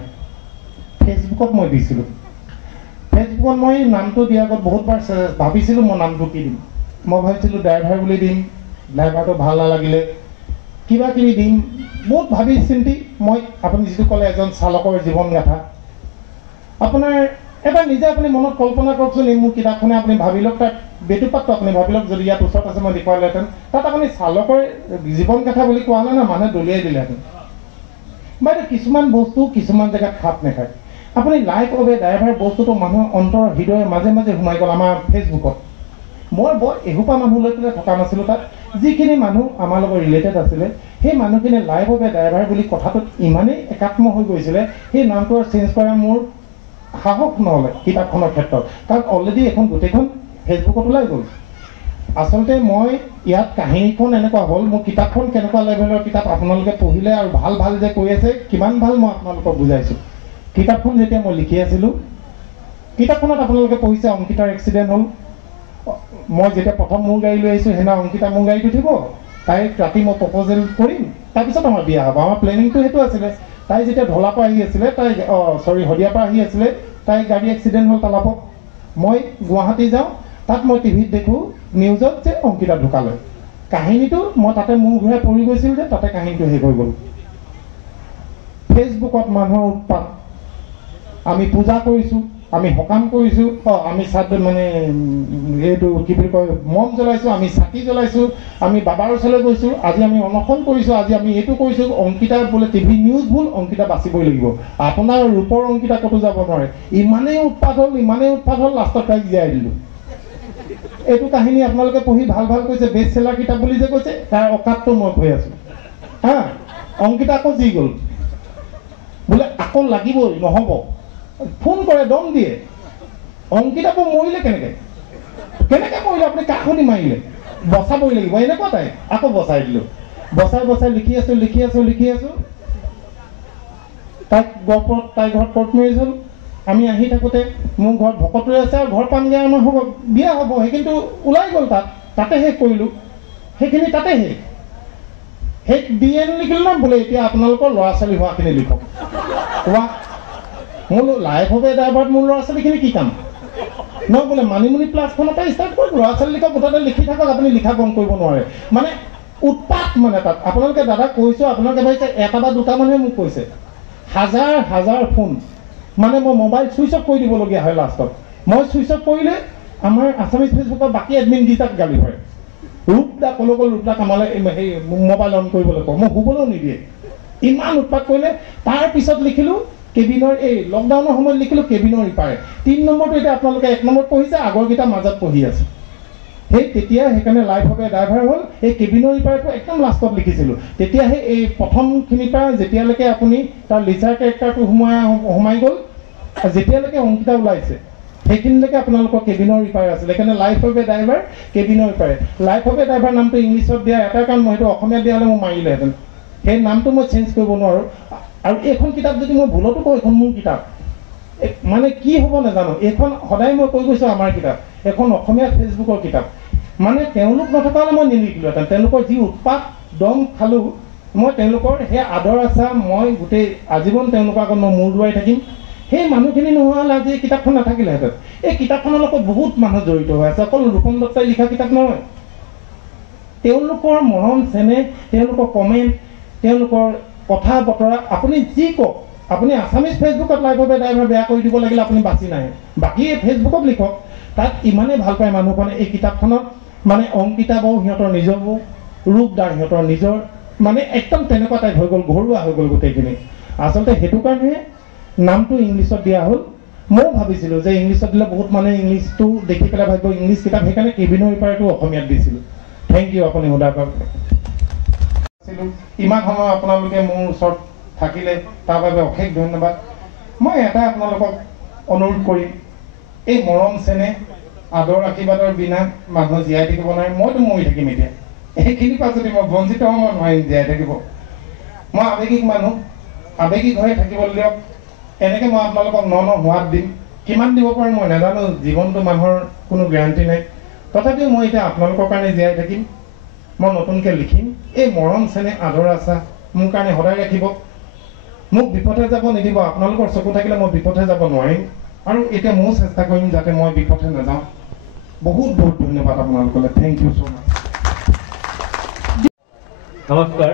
ফেচবুকত মই দিছিলোঁ। ফেচবুকত মই নামটো দিয়াৰ আগত বহুতবাৰ ভাবিছিলোঁ মই নামটো কি দিম। মই ভাবিছিলোঁ ড্ৰাইভাৰ বুলি দিম, ড্ৰাইভাৰটো ভাল নালাগিলে কিবা কিবি দিম। বহুত ভাবি চিন্তি মই, আপুনি যিটো ক'লে এজন চালকৰ জীৱন গাথা, আপোনাৰ এবাৰ নিজে আপুনি মনত কল্পনা কৰকচোন। এই মোৰ কিতাপখনে আপুনি ভাবি লওক, তাত বেটুপাতটো আপুনি ভাবি লওক, যদি ইয়াত ওচৰত আছে মই দেখুৱালেহেঁতেন, তাত আপুনি চালকৰ জীৱন গাথা বুলি কোৱা নাই না, মানুহে দলিয়াই দিলেহেঁতেন। বাইদেউ কিছুমান বস্তু কিছুমান জেগাত খাপ নাখায়। আপুনি লাইফ অফ এ ড্ৰাইভাৰ বস্তুটো মানুহৰ অন্তৰ হৃদয়ে মাজে মাজে সোমাই গ'ল। আমাৰ ফেচবুকত মই বৰ এসোপা মানুহ লৈ পেলাই থকা নাছিলোঁ। তাত যিখিনি মানুহ আমাৰ লগত ৰিলেটেড আছিলে, সেই মানুহখিনিয়ে লাইফ অফ এ ড্ৰাইভাৰ বুলি কথাটোত ইমানেই একাত্ম হৈ গৈছিলে, সেই নামটো আৰু চেঞ্জ কৰা মোৰ সাহস নহ'লে কিতাপখনৰ ক্ষেত্ৰত, কাৰণ অলৰেডি এখন গোটেইখন ফেচবুকত ওলাই গ'ল। আচলতে মই ইয়াত কাহিনীখন এনেকুৱা হ'ল, মোৰ কিতাপখন কেনেকুৱা লেভেলৰ কিতাপ আপোনালোকে পঢ়িলে আৰু ভাল ভাল যে কৈ আছে কিমান ভাল মই আপোনালোকক বুজাইছোঁ। কিতাপখন যেতিয়া মই লিখি আছিলোঁ, কিতাপখনত আপোনালোকে পঢ়িছে অংকিতাৰ এক্সিডেণ্ট হ'ল। মই যেতিয়া প্ৰথম মোৰ গাড়ী লৈ আহিছোঁ, সেইদিনা অংকিতা মোৰ গাড়ীত উঠিব, তাইক ৰাতি মই প্ৰপ'জেল কৰিম, তাৰপিছত আমাৰ বিয়া হ'ব। আমাৰ প্লেনিংটো সেইটো আছিলে। তাই যেতিয়া ঢলাৰ পৰা আহি আছিলে, তাই শদিয়াৰ পৰা আহি আছিলে, তাই গাড়ী এক্সিডেণ্ট হ'ল তালাপত। মই গুৱাহাটী যাওঁ, তাত মই টিভিত দেখোঁ নিউজত যে অংকিতা ঢুকালে। কাহিনীটো মই তাতে মূৰ ঘূৰাই পৰি গৈছিল যে তাতে কাহিনীটো শেষ হৈ গ'ল। ফেচবুকত মানুহৰ উৎপাত, আমি পূজা কৰিছোঁ, আমি সকাম কৰিছোঁ, আমি মানে এইটো কি বুলি কয় মম জ্বলাইছোঁ, আমি চাকি জ্বলাইছোঁ, আমি বাবাৰ ওচৰলৈ গৈছোঁ, আজি আমি অনশন কৰিছোঁ, আজি আমি এইটো কৰিছোঁ। অংকিতা বোলে টিভি নিউজ ভুল, অংকিতা বাচিবই লাগিব। আপোনাৰ ৰূপৰ অংকিতা ক'তো যাব নোৱাৰে। ইমানেই উৎপাত হ'ল, লাষ্টত তাইক জীয়াই দিলোঁ। এইটো কাহিনী আপোনালোকে পঢ়ি ভাল ভাল কৈছে, বেষ্ট চেলাৰ কিতাপ বুলি যে কৈছে, তাৰ অকাতটো মই কৈ আছোঁ। হা, অংকিতা আকৌ যি গ'ল বোলে আকৌ লাগিবই, নহ'ব, ফোন কৰে, দম দিয়ে। অংকিতাকো মৰিলে কেনেকৈ মৰিলে, আপুনি কাক শুনি মাৰিলে, বচাবই লাগিব, এনেকুৱা তাই আকৌ বচাই দিলোঁ। বচাই লিখি আছোঁ। তাইক গহপুৰত, তাইৰ ঘৰত কৰ্ট মেৰেজ হ'ল। আমি আহি থাকোঁতে মোৰ ঘৰত ভকতৰে আছে, আৰু ঘৰ পামগৈ, আমাৰ হ'ব বিয়া হ'ব। সেইখিনিতো ওলাই গ'ল, তাতে শেষ কৰিলোঁ। সেইখিনি তাতে শেষ দি লিখিলোঁ না, বোলে এতিয়া আপোনালোকৰ ল'ৰা ছোৱালী হোৱাখিনি লিখক। মোৰ লাইফ অফ এ ড্ৰাইভাৰত মোৰ ল'ৰা ছোৱালীখিনি কি কাম নহয়, বোলে মানিমুনি প্লাছখনৰ পৰা ষ্টাৰ্ট কৰক, ল'ৰা ছোৱালী লিখক, গোটাতে লিখি থাকক। আপুনি লিখা বন্ধ কৰিব নোৱাৰে, মানে উৎপাত। মানে তাত আপোনালোকে দাদাক কৈছোঁ, আপোনালোকে ভাবিছে এটা বা দুটা মানুহে মোক কৈছে, হাজাৰ ফোন, মানে মই মোবাইল ছুইচ অফ কৰি দিবলগীয়া হয়। লাষ্টত মই ছুইচ অফ কৰিলে আমাৰ আছামিজ ফেচবুকৰ বাকী এডমিনকেইটাক গালি হয়। ৰূপদা ক'লৈ গ'ল, ৰূপদাক আমালৈ সেই মোবাইল অন কৰিবলৈ কওঁ, মই শুবলৈও নিদিয়ে, ইমান উৎপাত কৰিলে। তাৰপিছত লিখিলোঁ কেবিনৰ, এই লকডাউনৰ সময়ত লিখিলোঁ কেবিনৰ ৰিপাৰে। 3 নম্বৰটো এতিয়া আপোনালোকে 1 নম্বৰত পঢ়িছে, আগৰকেইটা মাজত পঢ়ি আছে। তেতিয়া সেইকাৰণে লাইফ অফ এ ড্ৰাইভাৰ হ'ল। এই কেবিনৰ ৰিপাৰটো একদম লাষ্টত লিখিছিলোঁ। তেতিয়াহে এই প্ৰথমখিনিৰ পৰা যেতিয়ালৈকে আপুনি তাৰ লিচাৰ কেৰেক্টাৰটো সোমাই গ'ল, যেতিয়ালৈকে অংকিতা ওলাইছে, সেইখিনিলৈকে আপোনালোকৰ কেবিনৰ ৰিপাৰ আছিলে। সেইকাৰণে লাইফ অফ এ ড্ৰাইভাৰ, কেবিনৰ ৰিপাৰে। লাইফ অফ এ ড্ৰাইভাৰ নামটো ইংলিছত দিয়া এটা কাৰণ মই সেইটো অসমীয়াত দিয়া হ'লে মই মাৰিলেহেঁতেন। সেই নামটো মই চেঞ্জ কৰিব নোৱাৰোঁ। আৰু এইখন কিতাপ যদি মই ভুলতো কওঁ, এইখন মোৰ কিতাপ, মানে কি হ'ব নাজানো। এইখন সদায় মই কৈ গৈছোঁ আমাৰ কিতাপ, এখন অসমীয়া ফেচবুকৰ কিতাপ। মানে তেওঁলোক নথকা হ'লে মই নিলিখিলোহেঁতেন। তেওঁলোকৰ যি উৎপাত দম খালোঁ, মই তেওঁলোকৰ সেই আদৰ আশা মই গোটেই আজীৱন তেওঁলোকৰ আগত মই মূৰ দোৱাই থাকিম। সেই মানুহখিনি নোহোৱা হ'লে আজি এই কিতাপখন নাথাকিলেহেঁতেন। এই কিতাপখনৰ লগত বহুত মানুহ জড়িত হৈ আছে, অকল ৰূপম দত্তই লিখা কিতাপ নহয়। তেওঁলোকৰ মৰম চেনেহ, তেওঁলোকৰ কমেণ্ট, তেওঁলোকৰ কথা বতৰা, আপুনি যি কওক আপুনি আছামিজ ফেচবুকত লাইভৰ ড্ৰাইভাৰ বেয়া কৰি দিব লাগিলে আপুনি বাচি নাহে, বাকী এই ফেচবুকত লিখক। তাত ইমানেই ভাল পায় মানুহখনে এই কিতাপখনত, মানে অংকিতা বৌ সিহঁতৰ নিজৰ বৌ, ৰূপদাৰ সিহঁতৰ নিজৰ, মানে একদম তেনেকুৱা টাইপ হৈ গ'ল, ঘৰুৱা হৈ গ'ল গোটেইখিনি। আচলতে সেইটো কাৰণে নামটো ইংলিছত দিয়া হ'ল। ময়ো ভাবিছিলোঁ যে ইংলিছত দিলে বহুত মানুহে ইংলিছটো দেখি পেলাই ভাবিব ইংলিছ কিতাপ, সেইকাৰণে কেবিনৰ ইপাৰটো অসমীয়াত দিছিলোঁ। থেংক ইউ আপুনি সোধাৰ কাৰণে। ইমান সময় আপোনালোকে মোৰ ওচৰত থাকিলে তাৰ বাবে অশেষ ধন্যবাদ। মই এটা আপোনালোকক অনুৰোধ কৰিম, এই মৰম চেনেহ আদৰ আশীৰ্বাদৰ বিনা মানুহ জীয়াই থাকিব নোৱাৰে। মইতো মৰি থাকিম এতিয়া, এইখিনিৰ পৰা যদি মই বঞ্চিত হওঁ মই নোৱাৰিম জীয়াই থাকিব। মই আৱেগিক মানুহ, আৱেগিক হৈ থাকিবলৈ দিয়ক। এনেকৈ মই আপোনালোকক ন সোৱাদ দিম, কিমান দিব পাৰোঁ মই নাজানো, জীৱনটো মানুহৰ কোনো গেৰাণ্টি নাই। তথাপিও মই এতিয়া আপোনালোকৰ কাৰণে জীয়াই থাকিম। মই নতুনকৈ লিখিম। এই মৰম চেনেহ আদৰ আশা মোৰ কাৰণে সদায় ৰাখিব। মোক বিপথে যাব নিদিব। আপোনালোকৰ চকু থাকিলে মই বিপথে যাব নোৱাৰিম, আৰু এতিয়া ময়ো চেষ্টা কৰিম যাতে মই বিপথে নাযাওঁ। বহুত বহুত ধন্যবাদ আপোনালোকলৈ। থেংক ইউ ছ' মাছ। নমস্কাৰ।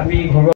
আমি ঘৰুৱা